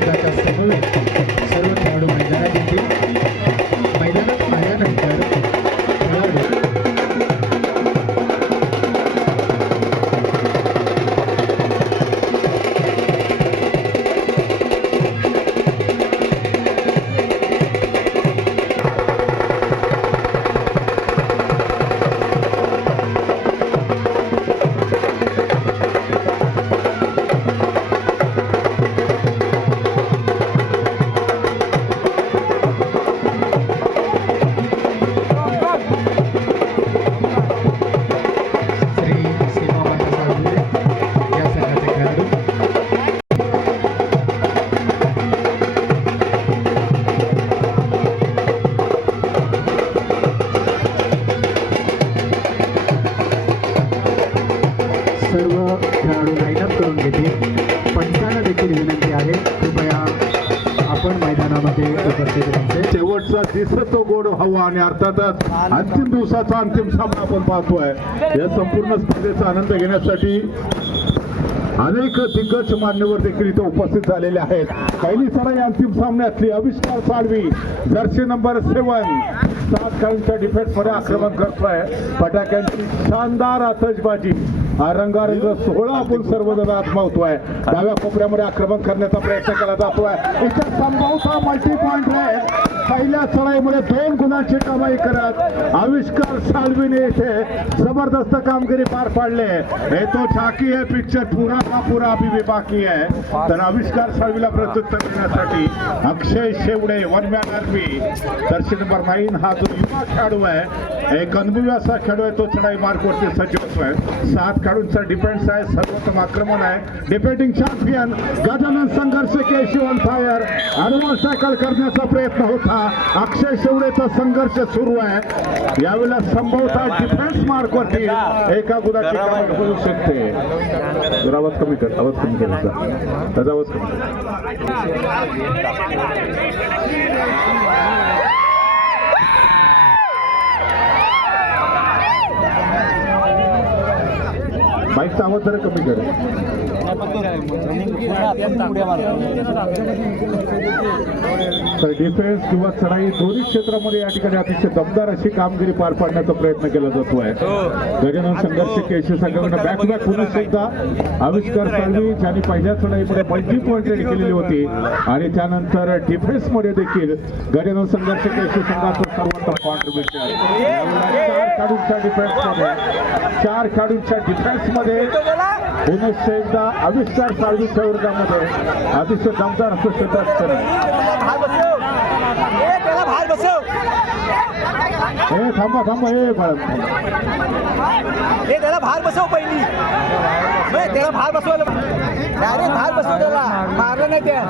संघाच्या समोर सर्व खेळाडू मैदानात येतील. मैदानात आल्यानंतर खेळाडू शेवटचा दिसतो गोड हवा आणि अर्थातच अंतिम दिवसाचा अंतिम सामना आपण पाहतोय. या संपूर्ण स्पर्धेचा आनंद घेण्यासाठी अनेक दिग्गज मान्यवर देखील इथे उपस्थित झालेले आहेत. पहिली सराई अंतिम सामन्यातली आविष्कार साळवी जर्सी नंबर 7 7 खेळाडूंच्या डिफेन्स मध्ये आक्रमण करतोय. फटाक्यांची शानदार आतषबाजी रंगारंग सोहळा आपण सर्वजण आत्मावतोय. डाव्या कोपऱ्यामध्ये आक्रमण करण्याचा प्रयत्न केला जातोय. इथे संभवता मल्टी पॉइंट आहे. पहिल्या चढाईमध्ये 2 गुणांची कमाई करत आविष्कार साळवीने इथे जबरदस्त कामगिरी पार पाडले. हे तो झाकी है पिक्चर पूरा का पूरा अभी भी बाकी है. तर आविष्कार साळवीला प्रत्युत्तर देण्यासाठी Akshay Shevade 1 man army jersey number 9 हा जो युवा खेळाडू आहे, एक अनुभवी असा खेळाडू आहे, तो चढाई मार्कवरती सज्ज होतोय. 7 खेळाडूंचा डिफेन्स आहे, सर्वोत्तम आक्रमण आहे. डिफेंडिंग चॅम्पियन गजानन संघर्ष केशव ऑन फायर अनुमान सायकल करण्याचा प्रयत्न होता. अक्षय शेवडेचा संघर्ष सुरू आहे. यावेळेला संभवतः डिफेन्स मार्कवरती एका गुणाची कमाई होऊ शकते. जर आवाज कमी कर, आवाज कमी करायचा, त्याचा आवाज कमी बाईकचा आवाज जरा कमी कर. डिफेन्स किंवा चढाई दोन्ही क्षेत्रामध्ये या ठिकाणी अतिशय दमदार अशी कामगिरी पार पाडण्याचा प्रयत्न केला जातोय. गजानन संघर्ष केशव संघाकडे बॅक टू बॅक पुन्हा एकदा आविष्कार साळवी ज्यांनी पहिल्या चढाईमध्ये मल्टी पॉइंट रेड केलेली होती आणि त्यानंतर डिफेन्स मध्ये देखील गजानन संघर्ष केशव संघाचं सर्वोत्तम कॉन्ट्रीब्युशन. 4 खेळाडूंच्या डिफेन्स मध्ये पुन्हा एकदा आविष्कार साळवीच्या वर्गामध्ये अतिशय दमदार असं क्षेत्र हे थांबा थांबा हे त्याला बाहेर बसव पहिली. त्याला बाहेर बसवलं, डायरेक्ट बाहेर बसव. त्याला मारलं नाही, त्या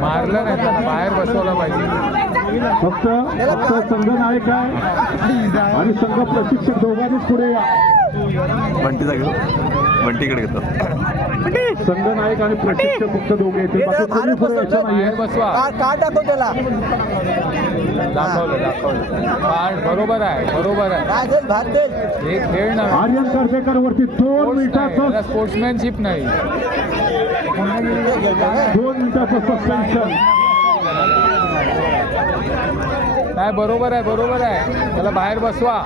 मारलं नाही, त्याला बाहेर बसवलं पाहिजे. फक्त संघ नायक आहे आणि संघ प्रशिक्षक दोघांनीच पुढे या. बंटीकडे घेतो. संघ नायक आणि प्रशिक्षक फक्त दोघे येतील. का टाकतो त्याला. दाखवलं बरोबर आहे, बरोबर आहे. हे खेळ ना आर्यन कर्जेकर वरती 2 मिनिटाचं स्पोर्ट्समॅनशिप नाही. 2 मिनिटाचं सस्पेन्शन. काय बरोबर आहे, बरोबर आहे. त्याला बाहेर बसवा.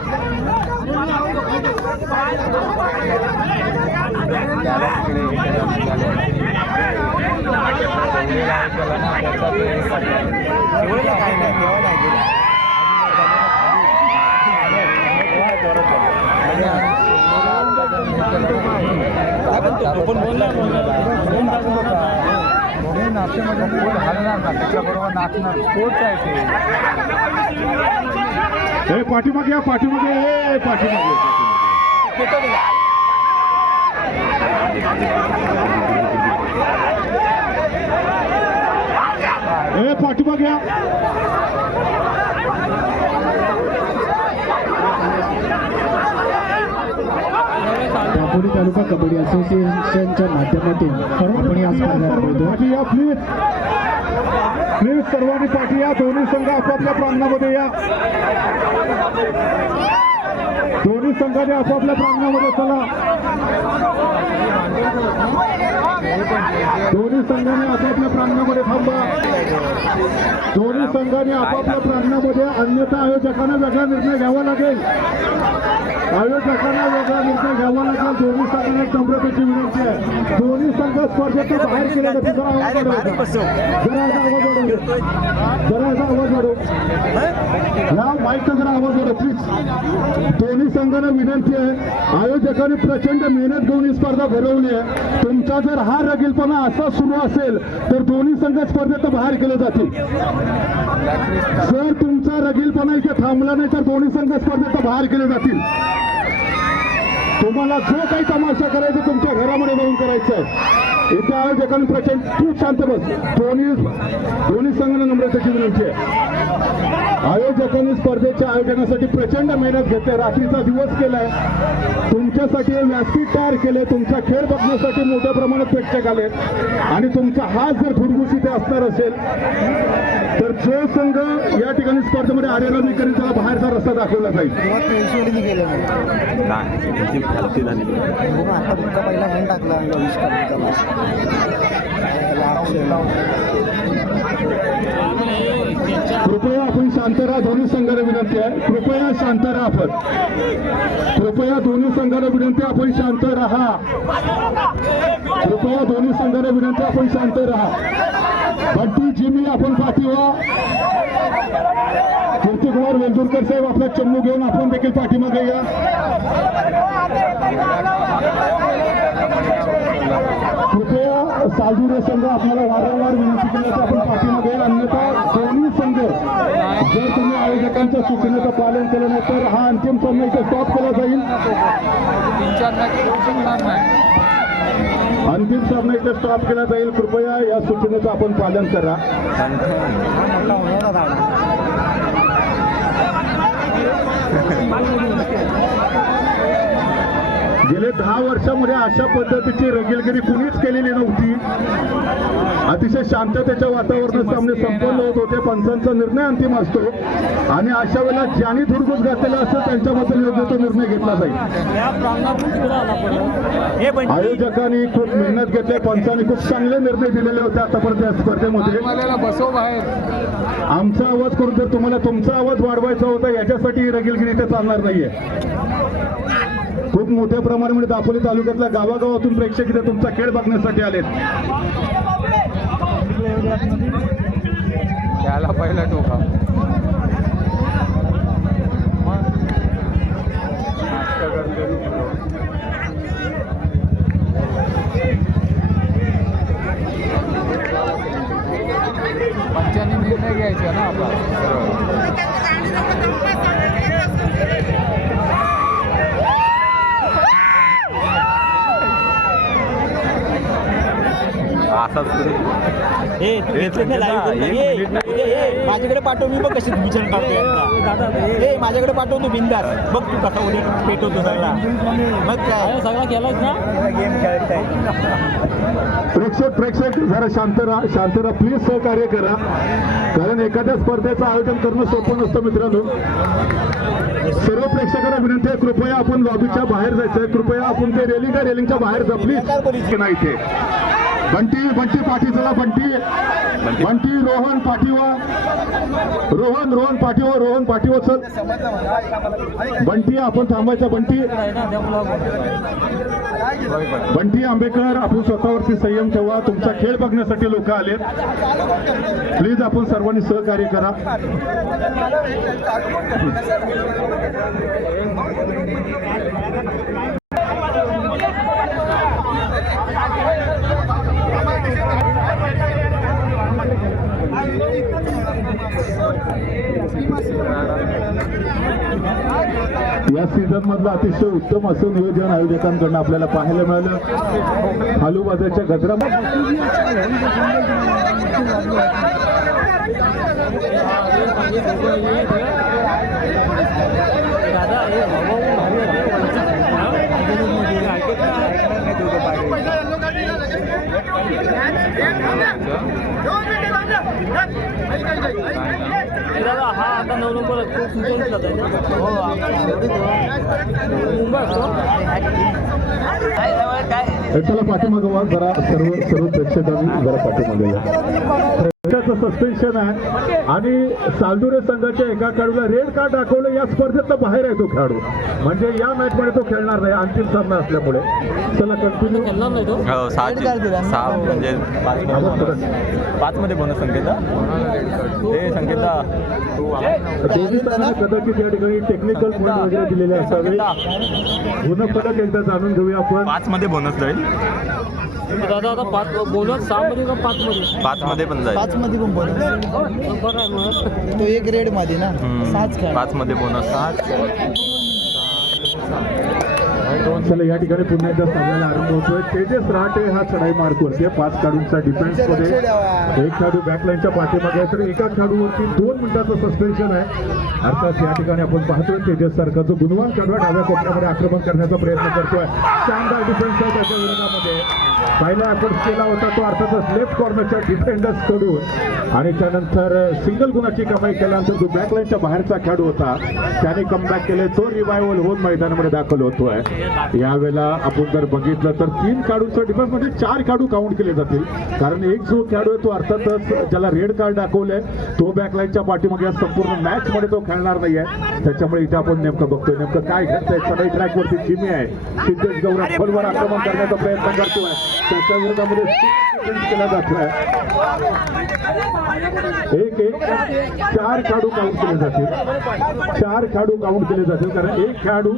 त्याच्याबरोबर नाचणार स्पोर्ट्स आहे ते. हे पाठीमागे या, पाठीमागे हे पाठीमागे. हे पाठीमागे या. दापोली तालुका कबड्डी असोसिएशनच्या माध्यमातून आपण या स्पर्धा प्लीज सर्वांनी पाठी या. दोन्ही संघ आपापल्या प्रांगणामध्ये या. दोन्ही संघाने आपापल्या प्रांगणामध्ये चला. दोन्ही संघाने आपापल्या प्रांगणामध्ये थांबा. दोन्ही संघाने आपापल्या प्रांगणामध्ये, अन्यथा आयोजकांना वेगळा निर्णय घ्यावा लागेल. आयोजकांना वेगळा निर्णय घ्यावा लागेल. दोन्ही संघांना नम्रतेची विनंती आहे. दोन्ही संघ स्पर्धेतून बाहेर केले जाते. जरा आवाज वाढव. जरा आवाज वाढव. या माईकचा जरा आवाज वाढव प्लीज. दोन्ही संघांना विनंती आहे. आयोजकांनी प्रचंड मेहनत घेऊन ही स्पर्धा भरवली आहे. तुमचा जर हा रगीलपणा असा सुरू असेल तर दोन्ही संघ स्पर्धेत बाहेर केले जातील. जर तुमचा रगीलपणा इथे थांबला नाही तर दोन्ही संघ स्पर्धेत बाहेर केले जातील. तुम्हाला जो काही तमाशा करायचा तुमच्या घरामध्ये जाऊन करायचं. इथे आयोजकांनी प्रचंड, तू शांत बस. दोन्ही संघांना नम्रतेची विनंती आहे. आयोजकांनी स्पर्धेच्या आयोजनासाठी प्रचंड मेहनत घेतली. रात्रीचा दिवस केलाय. तुमच्यासाठी हे व्यासपीठ तयार केले. तुमचा खेळ बघण्यासाठी मोठ्या प्रमाणात प्रेक्षक आले आणि तुमचा हात जर धुडगुशीत असणार असेल तर जो संघ या ठिकाणी स्पर्धेमध्ये आलेला नाही करेल त्याला बाहेरचा रस्ता दाखवला जाईल. पहिला हँड टाकला कृपया आपण शांत राहा. दोन्ही संघाला विनंती आहे. कृपया शांत राहा. आपण कृपया दोन्ही संघाला विनंती आहे. आपण शांत राहा. कृपया दोन्ही संघाला विनंती आहे. आपण शांत राहा. बंटी जिमी आपण पाठी व्हा. कीर्तिकुमार वेलदुरकर साहेब आपला चमू घेऊन आपण देखील पाठीमागे या. कृपया सालदुरे संघ आपल्याला वारंवार विनंती केल्याचं आपण पाठीमागे या. अन्यथा दोन्ही संघ जर तुम्ही आयोजकांच्या सूचनेचं पालन केलं नाही तर हा अंतिम सामना इथे स्टॉप केला जाईल. 3-4 मॅच खेळू शकणार नाही. अंतिम सामना इथे स्टॉप केला जाईल. कृपया या सूचनेचं आपण पालन करा. गेले 10 वर्षामध्ये अशा पद्धतीची रगेलगिरी कुणीच केलेली नव्हती. अतिशय शांततेच्या वातावरणात सामने संपन्न होत होते. पंचांचा निर्णय अंतिम असतो आणि अशा वेळेला ज्यांनी धुडगूस घातलेला असतो त्यांच्याबद्दल योग्य तो निर्णय घेतला जाईल. आयोजकांनी खूप मेहनत घेतली. पंचांनी खूप चांगले निर्णय दिलेले होते आतापर्यंत या स्पर्धेमध्ये. बसव बाहेर. आमचा आवाज करून जर तुम्हाला तुमचा आवाज वाढवायचा होता याच्यासाठी ही रगेलगिरी इथे चालणार नाहीये. खूप मोठ्या प्रमाणामध्ये दापोली तालुक्यातल्या गावागावातून प्रेक्षक इथे तुमचा खेळ बघण्यासाठी आलेत. त्याला पहिला टोका. पंचांनी निर्णय घ्यायचा ना आपला. माझ्याकडे पाठव. मी बघ कशी विचार टाकतो. माझ्याकडे पाठव तू बिंदास. बघ तू कसा उद्या पेटवतो सगळा. मग काय सगळा केलाच ना. गेम खेळताय. प्रेक्षक जरा शांत राहा प्लीज. सहकार्य करा. कारण एखाद्या स्पर्धेचं आयोजन करणं सोपं नसतं मित्रांनो. सर्व प्रेक्षकांना विनंती आहे कृपया आपण लॉबीच्या बाहेर जायचं आहे. कृपया आपण ते रेलिंगच्या बाहेर जा प्लीज. नाही ते बंटी पाठी चला. बंटी रोहन पाठीवा. रोहन पाठीवा चल. बंटी आपण थांबायचं. बंटी आंबेकर आपण स्वतःवरती संयम ठेवा. तुमचा खेळ बघण्यासाठी लोक आलेत. प्लीज आपण सर्वांनी सहकार्य करा. या सीझन मधलं अतिशय उत्तम असं नियोजन आयोजकांकडून आपल्याला पाहायला मिळालं. हालूबाजाच्या गजरा हा आता 9 नंबर चला पाठीमागं वा जरा सर्व प्रेक्षकांनी जरा पाठीमागे या. सस्पेन्शन आहे आणि सालदुरे संघाच्या एका खेळाडूला रेड कार्ड दाखवलं. या स्पर्धेतला बाहेर आहे तो खेळाडू, म्हणजे या मॅच मध्ये तो खेळणार नाही अंतिम सामना असल्यामुळे. चला कंटिन्यू. म्हणजे 5 मध्ये बोनस संकेता हे संकेता दोन्ही संघांना कदाचित या ठिकाणी टेक्निकल पॉईंट वगैरे दिलेले असावे. गुण फलक एकदा जाणून घेऊया आपण. 5 मध्ये बोनस जाईल. दादा आता 5 बोनस 6 मध्ये का 5 मध्ये? 5 मध्ये पण जाईल. 5 मध्ये पण बोनस तो एक रेड मध्ये ना 7 खेळ 5 मध्ये बोनस 7. चला या ठिकाणी पुन्हा एकदा सामन्याला आरंभ होतोय. तेजस रहाटे हा चढाई मार्क वरती 5 खेळाडूंचा डिफेन्स मध्ये. एक खेळाडू बॅकलाईनच्या पाठीमागे आहे तर एका खेळाडूवरती 2 मिनिटाचं सस्पेन्शन आहे. अर्थात या ठिकाणी आपण पाहतोय तेजस सारखा जो गुणवान खेळाडू डाव्या कोपऱ्यामध्ये आक्रमण करण्याचा प्रयत्न करतोय. शानदार डिफेन्स आहे त्याच्या विरोधामध्ये. पहिला एफर्ट केला होता तो अर्थातच लेफ्ट कॉर्नरच्या डिफेंडर्स कडून आणि त्यानंतर सिंगल गुणाची कमाई केल्यानंतर जो बॅकलाईनच्या बाहेरचा खेळाडू होता त्याने कमबॅक केले. तो रिवायवल होऊन मैदानामध्ये दाखल होतोय. यावेळेला आपण जर बघितलं तर 3 खेळाडूंच्या डिफेन्स मध्ये 4 खेळाडू काउंट केले जातील, कारण एक जो खेळाडू आहे तो अर्थातच ज्याला रेड कार्ड दाखवलंय तो बॅकलाईनच्या पाठीमागे या संपूर्ण मॅच मध्ये तो खेळणार नाहीये. त्याच्यामुळे इथे आपण नेमकं बघतोय नेमकं काय घडतंय. चढाई ट्रॅक वरती चिमी आहे. सिद्धेश गौरव खोलवर आक्रमण करण्याचा प्रयत्न करतोय. त्याच्या विरोधामध्ये केला जातोय. एक 4 खेळाडू काउंट केले जातील. 4 खेळाडू काउंट केले जातील कारण एक खेळाडू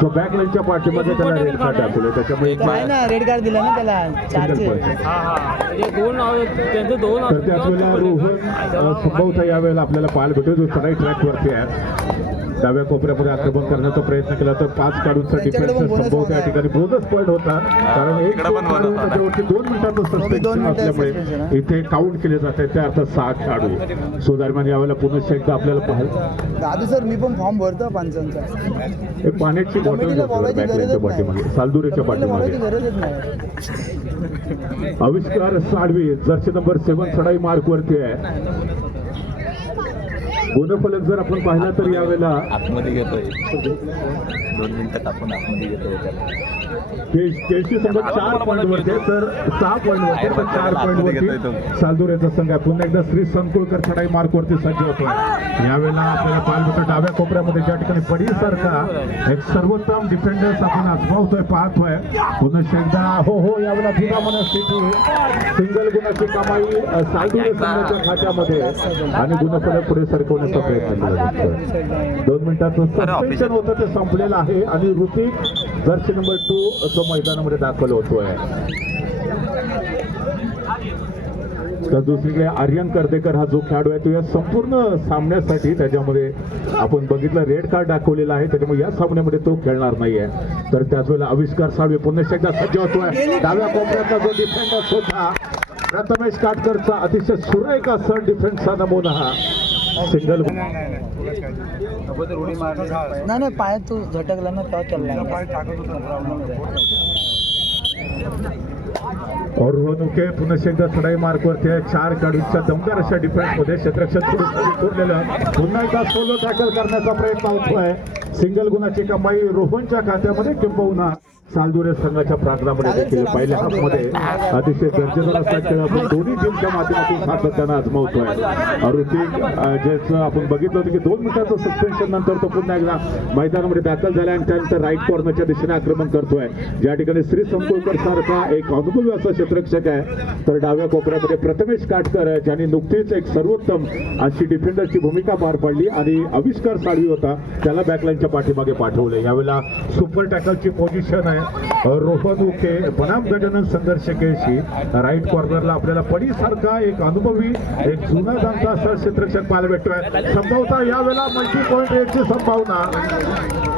जो बॅकलाईनच्या पाठीमध्ये त्याला रेड कार्ड दाखवले त्याच्यामुळे नाही ना रेड कार्ड दिला ना त्याला 4चे. तर त्याच वेळेला रोहन संभवता यावेळेला आपल्याला पाहायला भेटेल जो चढाई ट्रॅक वरती आहे. डाव्या कोपऱ्यामध्ये आक्रमण करण्याचा प्रयत्न केला तर 5 खेळाडूंचा डिफेन्स संभवता या ठिकाणी बोनस पॉईंट होता कारण एक त्याच्यावरती 2 मिनिटाचं सस्पेन्शन असल्यामुळे इथे काउंट केले जाते. त्या अर्थात 6 खेळाडू. सो दरम्यान यावेळेला पुन्हा एकदा आपल्याला पाहायला दादू सर मी पण फॉर्म भरतो पंचांचा. हे पाण्याची बॉटल बॅकलाईनच्या पाठीमागे सालदुरेच्या पाठीमागे. गरजच नाही. आविष्कार साळवी जर्सी नंबर 7 चढाई मार्क वरती आहे. गुणफलक जर आपण पाहिला तर यावेळेला आतमध्ये घेतोय 2 मिनिटात आपण आतमध्ये घेतोय. केळशी संघ 4 पॉईंट वरती तर 6 पॉईंट वरती तर 4 पॉईंट वरती सालदुरेचा संघ आहे. पुन्हा एकदा श्री संकुळकर चढाई मार्क वरती सज्ज होतोय. यावेळेला आपल्याला पाहायला मिळतं डाव्या कोपऱ्यामध्ये ज्या ठिकाणी पडीसारखा एक सर्वोत्तम डिफेंडर्स आपण आजमावतोय पाहतोय. पुन्हा एकदा हो यावेळेला पुन्हा मनस्थिती सिंगल गुणाची कमाई सालदुरे संघाच्या खात्यामध्ये आणि गुणफलक पुढे सरकवण्याचा प्रयत्न केला जातोय. 2 मिनिटाचं सस्पेन्शन होतं ते संपलेलं आहे आणि ऋतिक जर्सी नंबर 2 जो मैदानामध्ये दाखल होतोय. तर दुसरीकडे आर्यन कर्देकर हा जो खेळाडू आहे तो या संपूर्ण सामन्यासाठी त्याच्यामध्ये आपण बघितलं रेड कार्ड दाखवलेला आहे त्याच्यामुळे या सामन्यामध्ये तो खेळणार नाहीये. तर त्याच वेळेला आविष्कार साळवे पुन्हा एकदा सज्ज होतोय. डाव्या कोपऱ्याचा जो डिफेंडर होता प्रथमेश काटकरचा अतिशय सुरेख असा डिफेन्सचा नमुना हा सिंगल. नाही पायात तो झटकला ना तेव्हा केला. और रोहनुके पुन्हा एकदा चढाई मार्क वरती आहे. 4 खेळाडूंच्या दमदार अशा डिफेन्स मध्ये क्षेत्ररक्षक सोडलेलं पुन्हा एकदा सोलो टॅकल करण्याचा प्रयत्न होतोय. सिंगल गुणाची कमाई रोहनच्या खात्यामध्ये किंबहुना सालदुरे संघाच्या प्रांगणामध्ये देखील पहिल्या हाफमध्ये अतिशय दर्जेदार असा खेळ आपण दोन्ही टीमच्या माध्यमातून सातत्यानं आजमावतोय. ऋतिक ज्याचं आपण बघितलं होतं की 2 मिनिटाचं सस्पेन्शन नंतर तो पुन्हा एकदा मैदानामध्ये दाखल झाला आणि त्यानंतर राईट कॉर्नरच्या दिशेने आक्रमण करतोय. ज्या ठिकाणी श्री संकुळकर सारखा एक अनुभवी असा क्षेत्ररक्षक आहे तर डाव्या कोपऱ्यामध्ये प्रथमेश काटकर आहे ज्यांनी नुकतीच एक सर्वोत्तम अशी डिफेंडरची भूमिका पार पाडली आणि आविष्कार साळवी होता त्याला बॅकलाईनच्या पाठीमागे पाठवले. यावेळेला सुपर टॅकलची पोझिशन आहे. रोहन उके बनाम गजानन संघर्ष केळशी राईट कॉर्नरला आपल्याला पडीसारखा एक अनुभवी एक जुना जाणता असा क्षेत्ररक्षक पाहायला भेटतोय. संभवता यावेळेला मल्टी पॉईंट रेटची संभावना.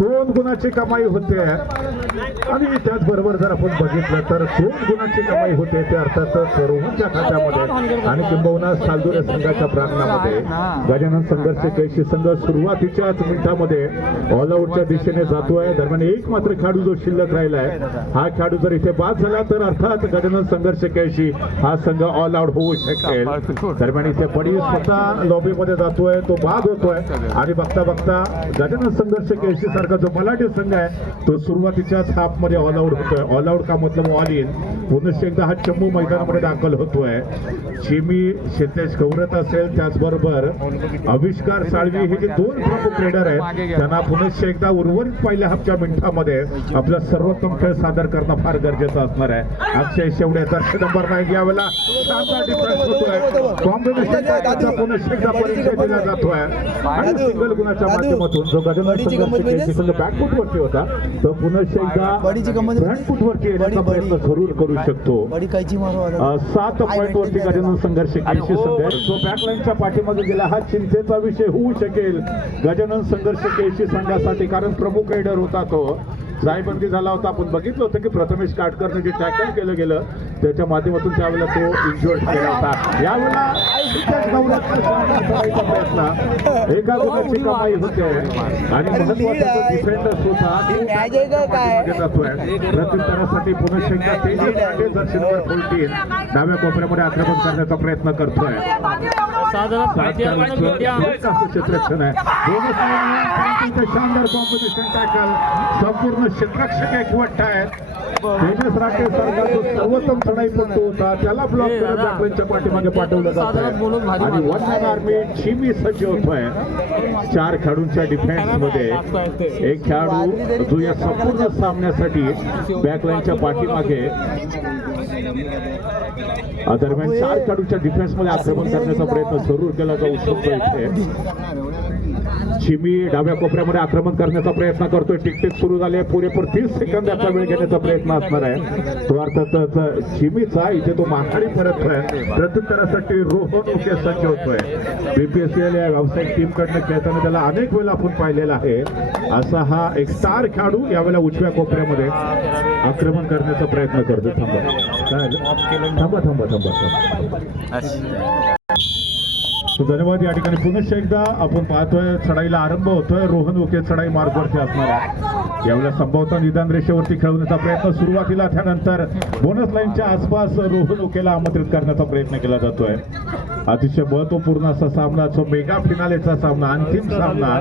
2 2 गुणाची कमाई होते आणि त्याचबरोबर जर आपण बघितलं तर 2 गुणाची कमाई होते ते अर्थातच रोहनच्या खात्यामध्ये आणि किंबहुना सालदुरे संघाच्या प्रांगणामध्ये. गजानन संघर्ष केळशी संघ सुरुवातीच्याच मिनिटामध्ये ऑल आउटच्या दिशेने जातोय. दरम्यान एक मात्र खेळाडू जो शिल्लक राहिला आहे, हा खेळाडू जर इथे बाद झाला तर अर्थात गजानन संघर्ष केळशी हा संघ ऑल आउट होऊ शकेल. दरम्यान इथे बडी स्वतः लॉबीमध्ये जातोय, तो बाद होतोय आणि बघता बघता गजानन संघर्ष केळशी सारखा जो मलाठी संघ आहे तो सुरुवातीच्याच हाफ मध्ये ऑल आउट होतोय. ऑल आउट का मतलब ऑल इन. पुन्हा एकदा हा चम्मू मैदानामध्ये दाखल होतोय. चिमी सिद्धेश गौरत असेल, त्याचबरोबर आविष्कार साळवी हे जे 2 प्रमुख रेडर आहेत त्यांना पुन्हा एकदा उर्वरित पहिल्या हाफच्या मिनिटांमध्ये आपला सर्वोत्तम खेळ सादर करणं फार गरजेचं असणार आहे. अक्षय शेवडे जर्सी नंबर 9 यावेळेला शानदार डिफेन्स होतोय. कॉम्बिनेशन पुन्हा एकदा परिचय दिला जातोय आणि सिंगल गुणाच्या माध्यमातून जो गजानन संघर्ष केळशी संघ बॅकफूट वरती होता तो पुन्हा एकदा फ्रंट फूट वरती येण्याचा प्रयत्न जरूर करू शकतो. 7 पॉईंट वरती गजानन संघर्ष केळशी संघ जो बॅकलाईनच्या पाठीमागे गेला हा चिंतेचा विषय होऊ शकेल गजानन संघर्ष केळशी संघासाठी, कारण प्रमुख रेडर होता तो. जायबंदी झाला होता, आपण बघितलं होतं की प्रथमेश काटकरने जे टॅकल केलं गेलं त्याच्या माध्यमातून त्यावेळेला तो इंजुअर्ड झाला होता. यावेळेला प्रयत्न एका गुणाची कमाई होते आणि महत्वाचा डिफेंडर सुद्धा जातोय. प्रत्युत्तरासाठी पुन्हा एकदा जर्सी नंबर 14 डाव्या कोपऱ्यामध्ये आक्रमण करण्याचा प्रयत्न करतोय. क्षेत्ररक्षण आहे. शानदार कॉम्बिनेशन टॅकल. संपूर्ण क्षेत्ररक्षक एकवट आहेत. तेजस राठे सारखा जो सर्वोत्तम चढाई पडतो होता त्याला ब्लॉक करत आपल्या पाठीमागे पाठवलं जात आणि 1 मॅन आर्मी चिमी सज्ज होतोय. 4 खेळाडूंच्या डिफेन्स मध्ये एक खेळाडू जो या संपूर्ण सामन्यासाठी बॅकलाईनच्या पाठीमागे दरम्यान 4 खेळाडूंच्या डिफेन्स मध्ये आक्रमण करण्याचा प्रयत्न जरूर केला जाऊ शकतो. इथे चिमी डाव्या कोपऱ्यामध्ये आक्रमण करण्याचा प्रयत्न करतोय. टिकटिक सुरू झाले. पुरेपूर 30 सेकंदाचा वेळ घेण्याचा प्रयत्न असणार आहे तो अर्थातच चिमीचा. इथे तो माघारी परततोय. प्रत्युत्तरासाठी रोहन उके सज्ज होतोय. बीपीएसएल या व्यावसायिक टीम कडनं खेळताना त्याला अनेक वेळा आपण पाहिलेला आहे. असा हा एक स्टार खेळाडू यावेळेला उजव्या कोपऱ्यामध्ये आक्रमण करण्याचा प्रयत्न करतो. थांबा थांबा थांबा थांबा. धन्यवाद. या ठिकाणी पुन्हा एकदा आपण पाहतोय चढाईला आरंभ होतोय. रोहन उके चढाई मार्गवरती असणार आहे. यावेळेला संभवतः निदान रेषेवरती खेळवण्याचा प्रयत्न सुरुवातीला, त्यानंतर बोनस लाईनच्या आसपास रोहन उकेला आमंत्रित करण्याचा प्रयत्न केला जातोय. अतिशय महत्वपूर्ण असा सामना, जो मेगा फिनालेचा सामना, अंतिम सामना.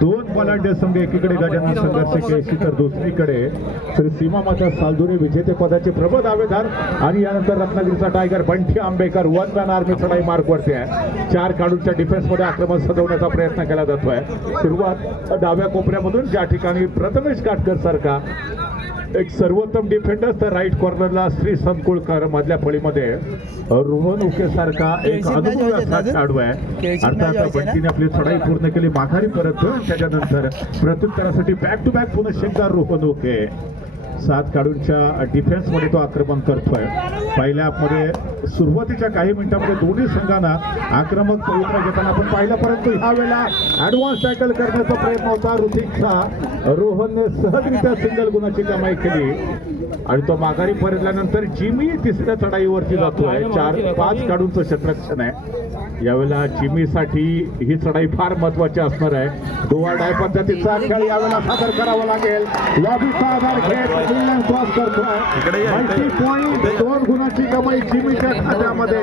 2 बलाढ्य संघ, एकीकडे गजानन संघर्ष केळशी तर दुसरीकडे श्री सीमा माता सालदुरे विजेते पदाचे प्रबळ दावेदार आणि यानंतर रत्नागिरीचा tiger Bunty Ambekar. 1 man army चढाई मार्गवरती आहे. 4 खेळाडूंच्या डिफेन्स मध्ये आक्रमण सजवण्याचा प्रयत्न केला जातोय. सुरुवात डाव्या कोपऱ्यामधून, ज्या ठिकाणी प्रथमेश काटकर सारखा एक सर्वोत्तम डिफेंडर, तर राईट कॉर्नरला श्री संकुळकर, मधल्या फळीमध्ये रोहन उके सारखा एक अनुभवी असा खेळाडू आहे. अर्थात बंटीने आपली चढाई पूर्ण केली, माघारी परततोय. त्याच्यानंतर प्रत्युत्तरासाठी बॅक टू बॅक पुन्हा एकदा रोहन उके 7 खेळाडूंच्या डिफेन्स मध्ये तो आक्रमण करतोय. पहिल्या मध्ये सुरुवातीच्या काही मिनिटांमध्ये दोन्ही संघांना आक्रमक पवित्र घेताना आपण पाहिलं, परंतु ह्या वेळेला ऍडव्हान्स टॅकल करण्याचा प्रयत्न होता ऋतिकचा. रोहनने सहजरित्या सिंगल गुणाची कमाई केली आणि तो माघारी परतल्यानंतर जिमी तिसऱ्या चढाईवरती जातोय. 4-5 खेळाडूंचं क्षेत्ररक्षण आहे. यावेळेला जिमीसाठी ही चढाई फार महत्वाची असणार आहे. डोआ डाय पद्धतीचा खेळ यावेळेला सादर करावा लागेल. लॉबीचा आधार घेत क्रॉस करतोय. 2 गुणाची कमाई जिमीच्या खात्यामध्ये.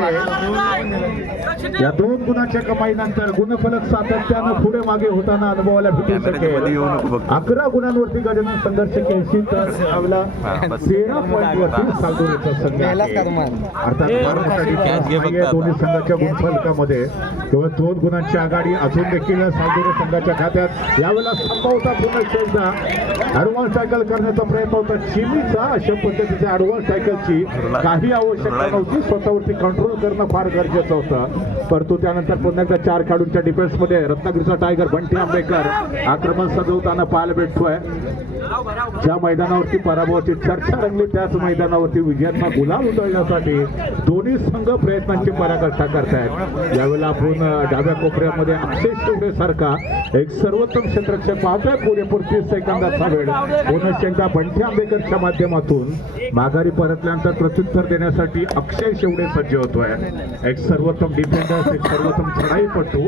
या 2 गुणाच्या कमाईनंतर गुणफलक सातत्यानं पुढे मागे होताना अनुभवायला भेटू शकेल. 11 गुणांवरती गजानन संघर्ष केळशी, तर यावेळेला 13 पॉईंट वरती सालदुरेचा संघ आहे. अर्थात दोन्ही संघाच्या गुणफलकामध्ये केवळ 2 गुणांची आघाडी अजून देखील सालदुरे संघाच्या खात्यात. यावेळेला संभवता पुन्हा एकदा ऍडव्हान्स टॅकल करण्याचा प्रयत्न होता चिमीचा. अशा पद्धतीच्या ऍडव्हान्स टॅकलची काही आवश्यकता नव्हती. स्वतःवरती कंट्रोल करणं फार गरजेचं होतं. परंतु त्यानंतर पुन्हा एकदा 4 खेळाडूंच्या डिफेन्स मध्ये रत्नागिरीचा टायगर बंटी आंबेकर आक्रमण सजवताना पाहायला भेटतोय. ज्या मैदानावरती पराभवाची चर्चा रंगली त्याच मैदानावरती विजयांना गुलाल उधळण्यासाठी दोन्ही संघ प्रयत्नांची पराकाष्ठा करतायत. यावेळेला आपण डाव्या कोपऱ्यामध्ये अक्षय शेवडे सारखा एक सर्वोत्तम क्षेत्ररक्षक पाहतोय. पुरेपूर 30 सेकंदाचा वेळ पुन्हा एकदा बंटी आंबेकरच्या माध्यमातून माघारी परतल्यानंतर प्रत्युत्तर देण्यासाठी अक्षय शेवडे सज्ज होतोय. एक सर्वोत्तम डिफेंडर, एक सर्वोत्तम चढाईपटू,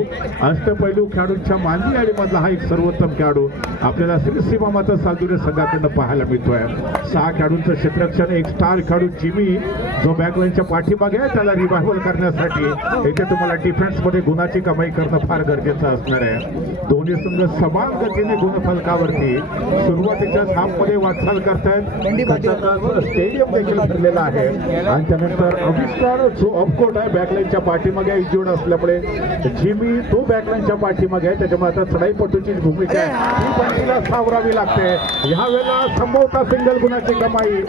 अष्टपैलू खेळाडूंच्या मांदी याडीमधला हा एक सर्वोत्तम खेळाडू आपल्याला श्री सीमा माता सालदुरे संघाकडनं पाहायला मिळतोय. 6 खेळाडूंचं क्षेत्ररक्षण, एक स्टार खेळाडू जिमी जो बॅकलाईनच्या पाठीमागे आहे त्याला रिवायवल करण्यासाठी इथे तुम्हाला डिफेन्स मध्ये गुणाची कमाई करणं फार गरजेचं असणार आहे. दोन्ही संघ समान गतीने गुणफलकावरती सुरुवातीच्या हाफमध्ये वाटचाल करतायत. स्टेडियम देखील ठरलेला आहे आणि त्यानंतर अविष्कार जो ऑफकोर्ट आहे बॅकलाईनच्या पाठीमागे इंजुर्ड असल्यामुळे जिमी तो बॅकलाईनच्या पाठीमागे आहे. त्याच्यामुळे आता चढाईपटूची भूमिका आहे ती बंटीला सावरावी लागते. ह्या वेळेला संभवता सिंगल गुणाची कमाई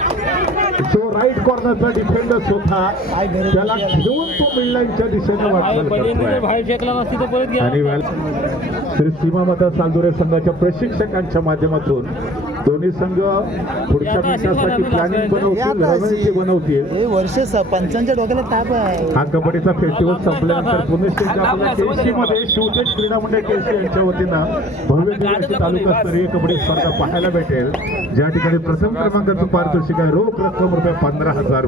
जो राईट कॉर्नरचा डिफेंडर्स होता त्याला घेऊन तो मिडलाईनच्या दिशेने वाटचाल करतोय. बाहेर फेकला नसती तर परत आणि गेला. श्री सीमा माता सालदुरे संघाच्या प्रशिक्षकांच्या माध्यमातून दोन्ही संघ पुढच्या मिनिटासाठी प्लॅनिंग बनवतील, रणनीती बनवतील. हे वर्ष 55 डोक्याला ताप आहे. हा कबड्डीचा फेस्टिवल संपल्यानंतर पुणे आपल्या केसीमध्ये शिवतेज क्रीडा मंडळ केसी यांच्या वतीनं भव्य दिवशी तालुकास्तरीय कबड्डी स्पर्धा पाहायला भेटेल. ज्या ठिकाणी प्रथम क्रमांकाचं पारितोषिक आहे रोख रक्कम ₹15,000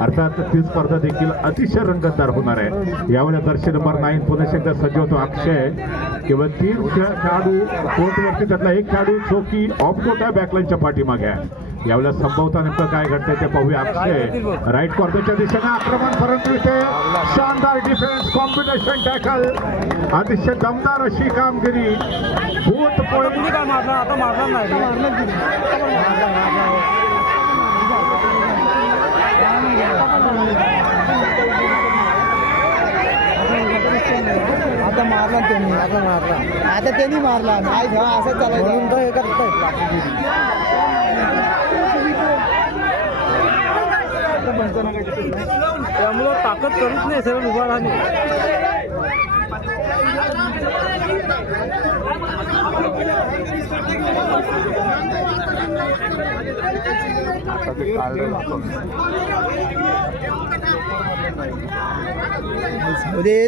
अर्थात ती स्पर्धा देखील अतिशय रंगतदार होणार आहे. यावेळेला जर्सी नंबर 9 पुणे एकदा सज्ज होतो अक्षय. केवळ 3 खेळाडू कोर्टवरती, त्यातला एक खेळाडू जो की ऑफकोर्ट आहे बॅकलाईनच्या पाठीमागे आहे. यावेळेला संभवता नेमकं काय घडतंय ते पाहूया. अक्षय राईट कॉर्नरच्या दिशेने आक्रमण परंतु इथे शानदार डिफेन्स, कॉम्बिनेशन टॅकल, अतिशय दमदार अशी कामगिरी. भूत पळून काय मारला आता मारणार नाही. आता मारला त्यांनी, आता त्यांनी मारला नाही घ्या असं चालायचं म्हणून तर हे करतायत. त्यामुळं ताकद करूच नाही सरळ उभा राहणे.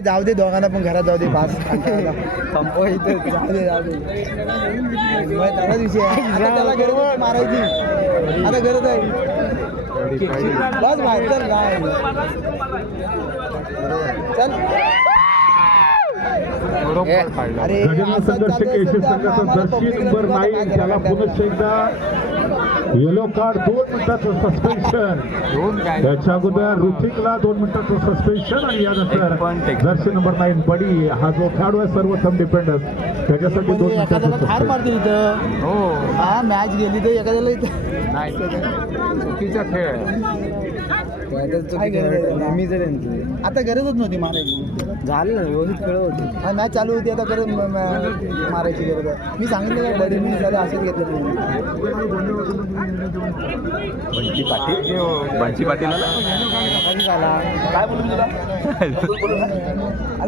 जाऊ दे दोघांना पण घरात जाऊ दे. पास संपव इथं जाऊ दे. त्यालाच विषय आहे. आता त्याला गरज मारायची, आता गरज आहे बस बाहेर चल काय चल. अरे गजानन संघर्ष केसी संघाचा जर्सी नंबर 9 त्याला पुन्हा एकदा येलो कार्ड, 2 मिनिटाचं सस्पेन्शन. त्याच्या अगोदर ऋतिकला 2 मिनिटाचं सस्पेन्शन आणि यानंतर जर्सी नंबर 9 बडी हा जो खेळाडू आहे सर्वोत्तम डिफेंडर त्याच्यासाठी 2 एखाद्याला मिनिटाचं ठार मारतील इथं. हा मॅच गेली तर एखाद्याला इथं चुकीचा खेळ आता गरजच नव्हती मारायची. झालं ना व्यवस्थित खेळ होती. हा मॅच चालू होती आता गरज मारायची गरज आहे. मी सांगितलं काय बडी मिनिट झालं असंच घेतलं. बंटी पाटील काय बोलू तुला.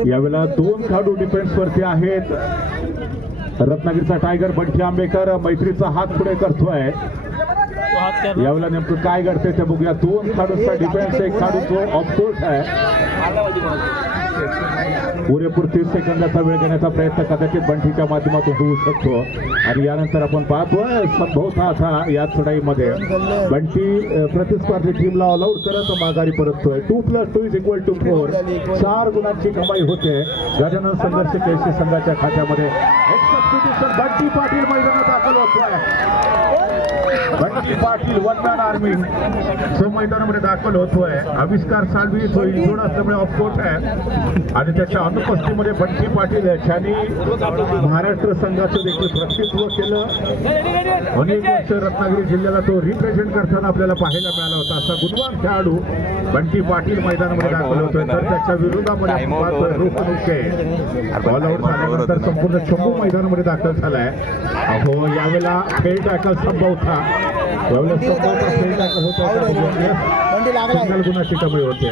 यावेळेला 2 खेळाडू डिफेन्स वरती आहेत. रत्नागिरीचा टायगर बंटी आंबेकर मैत्रीचा हात पुढे करतोय. यावेळेला नेमकं काय घडतंय ते बघूया. 2 खेळाडूंचा डिफेन्स, एक खेळाडू जो ऑफकोर्ट आहे. पुरेपूर 30 सेकंदाचा वेळ देण्याचा प्रयत्न कदाचित बंटीच्या माध्यमातून होऊ शकतो आणि यानंतर आपण पाहतोय संभवतः आता या चढाईमध्ये बंटी प्रतिस्पर्धी टीमला ऑल आउट करत माघारी परततोय. 2+2 = 4. 4 गुणांची कमाई होते गजानन संघर्ष केसी संघाच्या खात्यामध्ये. बंटी पाटील मैदानात दाखल होतोय. बंटी पाटील वंदन आर्मी जो मैदानामध्ये दाखल होतोय. आविष्कार साळवी जो इंजुर्ड असल्यामुळे ऑफकोर्ट आहे आणि त्याच्या अनुपस्थितीमध्ये बंटी पाटील यांनी महाराष्ट्र संघाचं देखील प्रतिनिधित्व केलं. अनेक वर्ष रत्नागिरी जिल्ह्याला तो रिप्रेझेंट करताना आपल्याला पाहायला मिळाला होता. असा गुणवान खेळाडू बंटी पाटील मैदानामध्ये दाखल होतोय. तर त्याच्या विरोधामध्ये ऑल आउट झाल्यानंतर संपूर्ण चंबू मैदानामध्ये दाखल झालाय. अहो यावेळेला फेल टॅकल संभवता सिंगल गुणाची कमाई होते.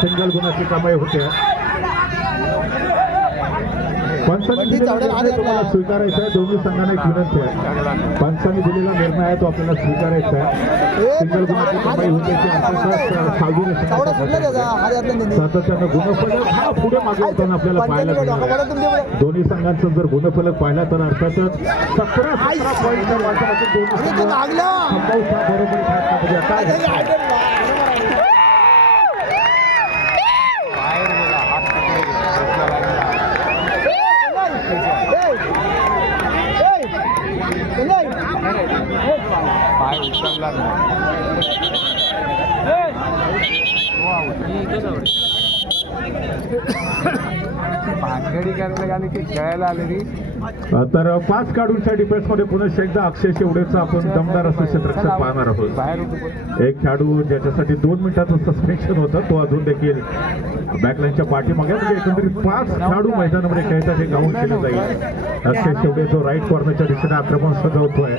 सिंगल गुणाची कमाई होते. पंचांनी दिलेला निर्णय तुम्हाला स्वीकारायचा आहे. दोन्ही संघांना एक विनंती आहे, पंचांनी दिलेला निर्णय आहे तो आपल्याला स्वीकारायचा आहे. सिंगल गुणाची कमाई होते की अर्थातच सावधून सातत्यानं गुणफलक हा पुढे मागे होताना आपल्याला पाहायला मिळणार. दोन्ही संघांचा जर गुणफलक पाहिला तर अर्थातच 17 पॉईंटच्या वाटपासून दोन्ही संघ संभवता बरोबर खेळण्यामध्ये आता आहे. बाहेर गेला हात पकडला. पाय उचलला भानगडी करायला आली की खेळायला आलेली. तर 5 काढूनच्या डिफेन्स मध्ये पुन्हा एकदा अक्षय शेवडेचा आपण दमदार असं क्षेत्ररक्षक पाहणार आहोत. बाहेर होतो एक खेळाडू ज्याच्यासाठी 2 मिनिटाचं सस्पेन्शन होतं तो अजून देखील बॅकलाईनच्या पाठीमागे, म्हणजे एकंदरीत 5 खेळाडू मैदानामध्ये खेळतात हे गाऊन केलं जाईल. अक्षय शेवडे जो राईट कॉर्नरच्या दिशेने आक्रमण सजवतोय.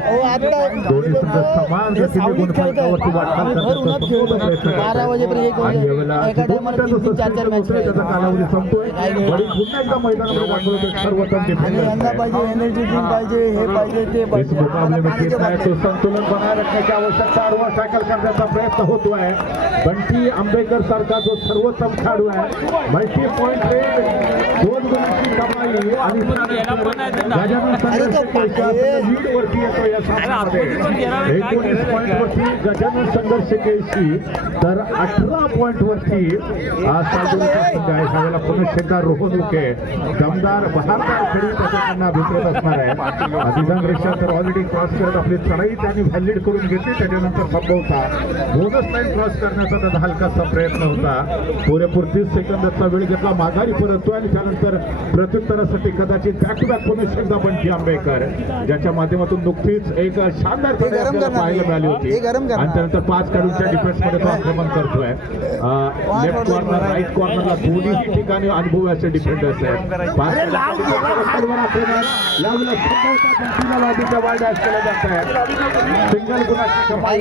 दोन्ही संघ समान गतीने गुणफलकावरती वाटचाल करण्याचा संपूर्ण प्रयत्न करतात. आणि यावेळेला 2 मिनिटाचं सस्पेन्शन होतंय, त्याचा कालावधी संपतोय. वडी पुन्हा एकदा मैदानामध्ये दाखवतोय सर्वोत्तम डिफेंडर एनर्जी ड्रिंक पाहिजे, हे पाहिजे, ते इस पाहिजे. मुकाबले में कितना है तो संतुलन बनाए रखने की आवश्यकता और वह टॅकल करण्याचा प्रयत्न होतोय. बंटी आंबेकर सारखा जो सर्वोत्तम खेळाडू आहे, मल्टी पॉइंट रेट 2 गुणांची कमाई आणि गजानन संघर्ष लीड वरती येतो या सामन्यामध्ये. 19 पॉइंट वरती गजानन संघर्ष केशी, तर 18 पॉइंट वरती आज साजूचा संघ आहे. ह्यावेळेला पुन्हा एकदा रोहन उके दमदार बहारदार खेळी त्याच्याकडनं अभिप्रेत असणार आहे. अधिजान रेषा तर ऑलरेडी क्रॉस करत आपली चढाई त्यांनी व्हॅलिड करून घेतली. त्याच्यानंतर संभवता बोनस लाईन क्रॉस करण्याचा त्याचा हलकासा प्रयत्न होता. पुरेपूर 30 सेकंदाचा वेळ घेतला, माघारी परततो आणि त्यानंतर प्रत्युत्तरासाठी कदाचित बॅक टू बॅक पुन्हा एकदा बंटी आंबेकर, ज्याच्या माध्यमातून नुकतीच एक शानदार खेळी आपल्याला पाहायला मिळाली होती. आणि त्यानंतर 5 काढूनच्या डिफेन्स मध्ये तो आक्रमण करतोय. लेफ्ट कॉर्नर राईट कॉर्नरला दोन्ही ठिकाणी अनुभव असे डिफेंडर्स आहेत. 5 सिंगल गुणाची कमाई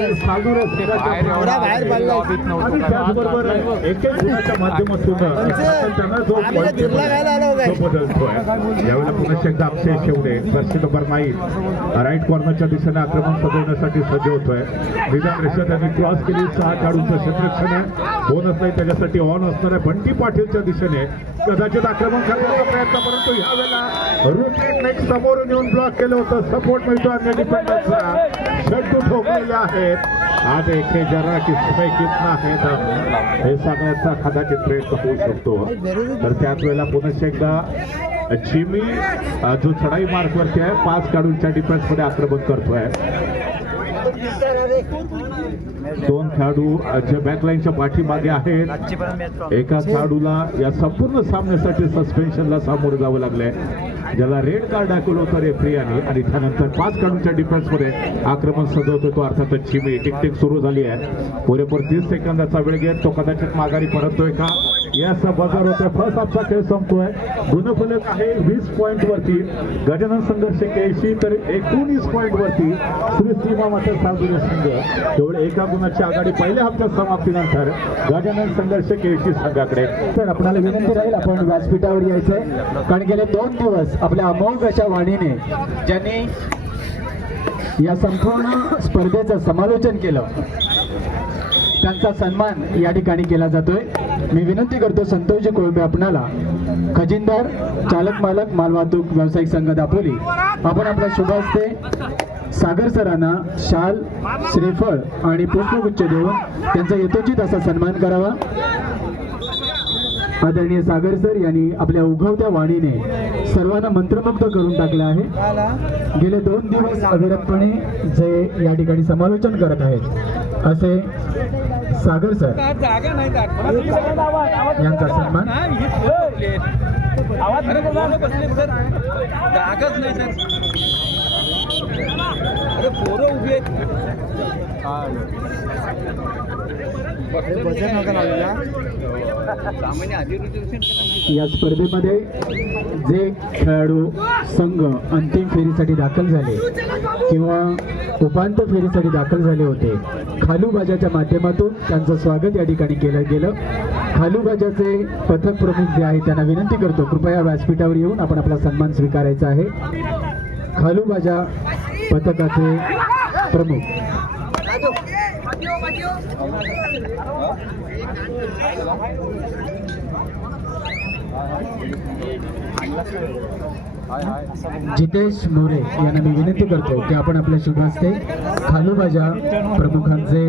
बाहेर पडला. आणि त्याचबरोबर एक गुणाच्या माध्यमातून त्यांना जो बदलतोय. यावेळेला पुन्हा एकदा अक्षय शेवडे जर्सी नंबर 9 राईट कॉर्नरच्या दिशेने आक्रमण सजवण्यासाठी सज्ज होतोय. निदान रेषा त्यांनी क्रॉस केली. 6 काढूचं क्षेत्ररक्षण आहे, बोनस नाही त्याच्यासाठी ऑन असणार आहे. बंटी पाटीलच्या दिशेने कदाचित आक्रमण करण्याचा प्रयत्न, परंतु ह्यावेळेला रुटीन नेक्स्ट समोरून येऊन ब्लॉक केलं होतं. सपोर्ट मिळतो अन्य डिफेंडरचा. षड्डू ठोकलेले आहेत. आज एके जरा किस्मे कितना है दम हे सांगण्याचा कदाचित प्रयत्न होऊ शकतो. तर त्याच वेळेला पुन्हा एकदा चिमी जो चढाई मार्कवरती आहे 5 काढूनच्या डिफेन्स मध्ये आक्रमण करतोय. 2 खेळाडू जे बॅकलाईनच्या पाठीमागे आहेत. एका खेळाडूला या संपूर्ण सामन्यासाठी सस्पेन्शनला सामोरं जावं लागलंय, ज्याला रेड कार्ड दाखवलं होतं रेफ्रीयाने. आणि त्यानंतर 5 काढूनच्या डिफेन्स मध्ये आक्रमण सजवतो तो अर्थातच चिमी. टिकटिक सुरू झाली आहे. पुरेपूर 30 सेकंदाचा वेळ घेत तो कदाचित माघारी परततोय का, याचा बाजार होतोय. फर्स्ट हाफचा खेळ संपतोय. गुणफलक आहे 20 पॉईंट वरती गजानन संघर्ष 81, तर 19 पॉईंट वरती श्री सीमा माता सावधुरी संघ. केवळ एका गुणाची आघाडी पहिल्या हप्त्यात समाप्तीनंतर गजानन संघर्ष 81 संघाकडे. तर आपल्याला विनंती राहील आपण व्यासपीठावर यायचंय, कारण गेले 2 दिवस आपल्या अमोघ अशा वाणीने ज्यांनी या संपूर्ण स्पर्धेचं समालोचन केलं त्यांचा सन्मान या ठिकाणी केला जातोय. मी विनंती करतो संतोषजी कोळंबे आपणाला, खजिनदार चालक मालक मालवाहतूक व्यावसायिक संघ दापोली, आपण आपल्या शुभ हस्ते सागर सरांना शाल, श्रीफळ आणि पुष्पगुच्छ देऊन त्यांचा यथोचित असा सन्मान करावा. आदरणीय सागर सर यांनी आपल्या उगवत्या वाणीने सर्वांना मंत्रमुग्ध करून टाकलं आहे. गेले 2 दिवस अविरतपणे जे या ठिकाणी समालोचन करत आहेत असे सागर सर यांचा सन्मान. पोरं उभी आहेत. बजेट नव्हता लावलेला. या स्पर्धेमध्ये जे खेळाडू संघ अंतिम फेरीसाठी दाखल झाले किंवा उपांत्य फेरीसाठी दाखल झाले होते, खालूबाजाच्या माध्यमातून त्यांचं स्वागत या ठिकाणी केलं गेलं. खालूबाजाचे पथक प्रमुख जे आहे त्यांना विनंती करतो, कृपया व्यासपीठावर येऊन आपण आपला सन्मान स्वीकारायचा आहे. खालूबाजा पथकाचे प्रमुख जितेश मोरे यांना मी विनंती करतो की आपण आपल्या शुभ हस्ते खालूबाजा प्रमुखांचे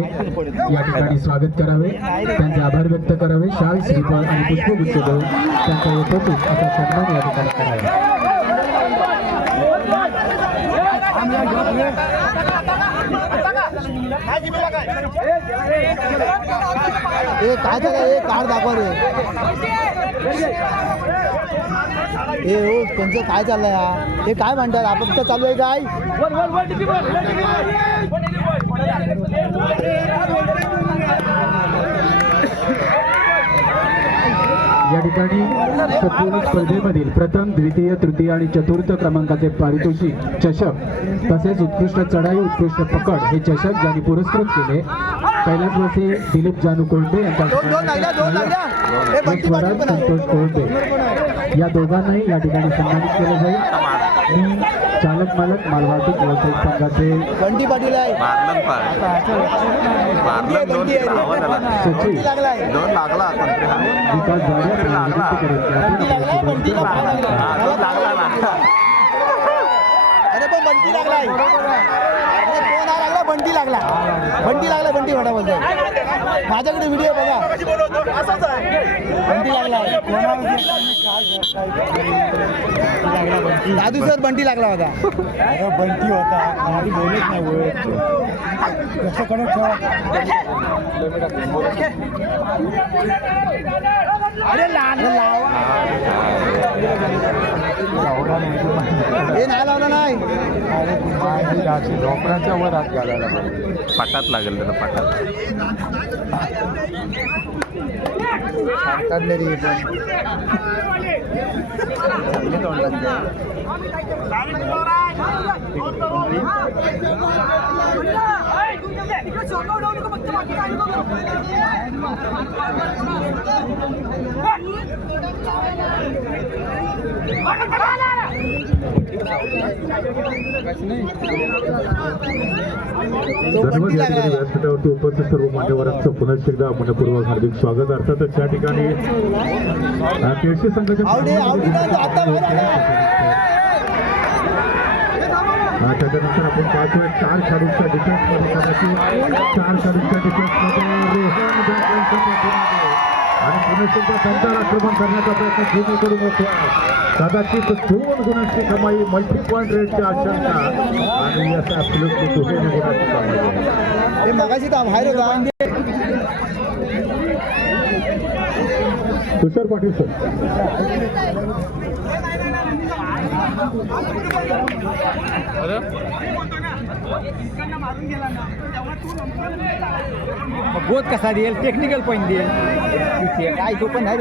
या ठिकाणी स्वागत करावे, त्यांचे आभार व्यक्त करावे, शाल श्रीफळ आणि पुष्पगुच्छ देऊन त्यांचा यथोचित असा सन्मान या ठिकाणी करावा. काय झालं कार्ड दाखवा रे. हो त्यांचं काय चाललंय हा, हे काय म्हणतात आपण तर चालू आहे काय. या ठिकाणी संपूर्ण स्पर्धेमधील प्रथम, द्वितीय, तृतीय आणि चतुर्थ क्रमांकाचे पारितोषिक, चषक तसेच उत्कृष्ट चढाई, उत्कृष्ट पकड हे चषक ज्यांनी पुरस्कृत केले, कैलास वर्षी दिलीप जानू कोळंबे यांच्या स्वराज संतोष कोळंबे या दोघांनाही या ठिकाणी सन्मानित केलं जाईल. मी चालक मालक मालवाहतूक व्यावसायिक संघाचे बंटी पाटील आहे. सचिव दोन लागला विकास जाधव यांना विनंती करेन की आपण आपल्या बंटी शुभ हस्ते अरे पण बंटी लागलाय. अरे कोण लागला बंटी लागला. बंटी म्हणा बोलतोय. माझ्याकडे व्हिडिओ बघा. बंटी लागला. दादू सर बंटी लागला होता. अरे बंटी होता माझी बोलत नाही कसं कडक अरे हे नाही लावलं नाही. ढोकळ्याच्या वर हात घालायला पाटात लागेल त्याला पाटात. काढले रे चांगली तोंड व्यासपीठावरती उपस्थित सर्व मान्यवरांचं पुन्हा एकदा मनपूर्वक हार्दिक स्वागत. अर्थातच त्या ठिकाणी केळशी संघाच्या त्याच्यानंतर आपण पाहतोय 4 खेळाडूंच्या डिफेन्समध्ये आणि पुणे त्यांच्यावर आक्रमण करण्याचा प्रयत्न पूर्ण करून होतोय. कदाचित 2 गुणांची कमाई, मल्टी पॉईंट रेटची आशंका आणि याचा ॲब्सोल्युटली दुहेरी गुणांची कमाई. हे मगाशी तर बाहेर होता. तुषार पाटील सर. बोध कसा देईल, टेक्निकल पॉईंट देईल काय तो पण नाही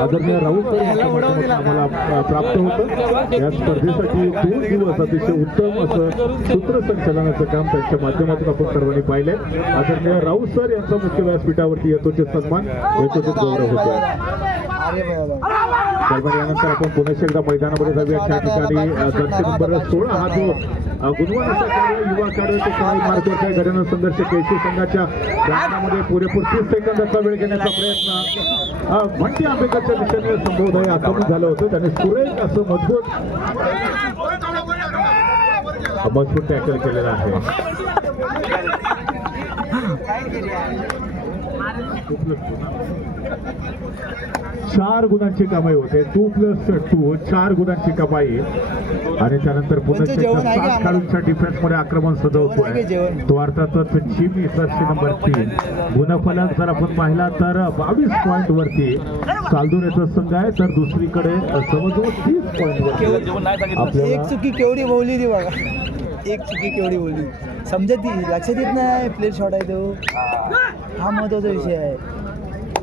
आदरणीय राऊत सर आम्हाला प्राप्त होतं. या स्पर्धेसाठी 2 दिवस अतिशय उत्तम असं सूत्रसंचालनाचं काम त्यांच्या माध्यमातून आपण सर्वांनी पाहिलंय. आदरणीय राऊत सर यांचा मुख्य व्यासपीठावरती येतोचे सन्मान, येतोचे गौरव होतो. दरम्यान यानंतर आपण पुन्हा एकदा मैदानामध्ये जाऊया. त्या ठिकाणी जर्सी नंबर 16 हा जो गुणवान असा खेळाडू, युवा खेळाडू तो काय मार्कवर काय घडवणं संघर्ष केळशी संघाच्या ग्राउंडामध्ये पुरेपूर 30 सेकंदाचा वेळ घेण्याचा प्रयत्न म्हणती आंबेकरच्या दिशेने संबोध आक्रमण झालं होतं. त्याने सुरेख असं मजबूत टॅकल केलेलं आहे. 4 गुणांची कमाई होते. 2+2 4 गुणांची कमाई. आणि त्यानंतर पुन्हा 7 खेळाडूंच्या डिफेन्स मध्ये आक्रमण सजवतोय तो अर्थातच चिमी जर्सी नंबर 3. गुणफलक जर आपण पाहिला तर 22 पॉईंट वरती चालदूर संघ आहे, तर दुसरीकडे जवळजवळ 30 पॉईंट वरती. एक चुकी केवढी बोलली ती बघा. एक चुकी केवढी बोलली समजत ती लक्षात येत नाही. प्लेट शॉट आहे तो. हा महत्वाचा विषय आहे.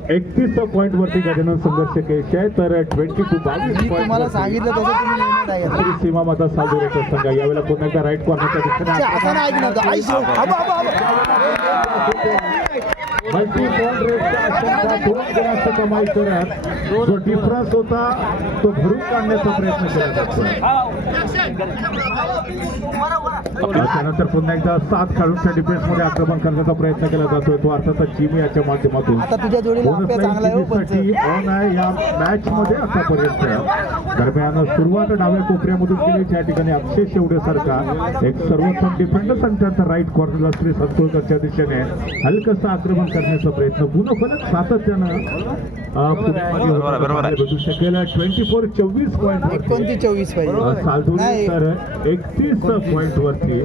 31 पॉईंट वरती गजानन संघर्ष केश आहे. तर 22 मी तुम्हाला सांगितलं तसं तुम्ही निर्णय नाही घेतला. श्री सीमा माता सालदुरेचा संघ यावेळेला पुन्हा एकदा राईट कॉर्नरच्या दिशेने असं नाही ऐकणार होतं. आई शिव. आबा, आबा, आबा. मल्टी पॉईंट रेटच्या अत्यंत 2 जास्त कमाई करत जो डिफरन्स होता तो भरून काढण्याचा प्रयत्न केला जातो. त्यानंतर पुन्हा एकदा 7 खेळाडूंच्या डिफेन्समध्ये आक्रमण करण्याचा प्रयत्न केला जातोय. तो अर्थातच चिमी याच्या माध्यमातून आता तुझ्या जोडीला आपल्या चांगला आहे हो पंच. ऑन आहे या मॅच मध्ये आतापर्यंत. दरम्यान सुरुवात डाव्या कोपऱ्यामधून केली ज्या ठिकाणी अक्षय शेवडे सारखा एक सर्वोत्तम डिफेंडर आणि त्यानंतर राईट कॉर्नरला श्री संतोषकरच्या दिशेने हलकसं आक्रमण करण्याचा प्रयत्न गुणफलक सातत्यानं भेटू शकेल. 24-24 पॉईंट 24 पाहिजे. सालधुरी नाही. तर 31 पॉईंट वरती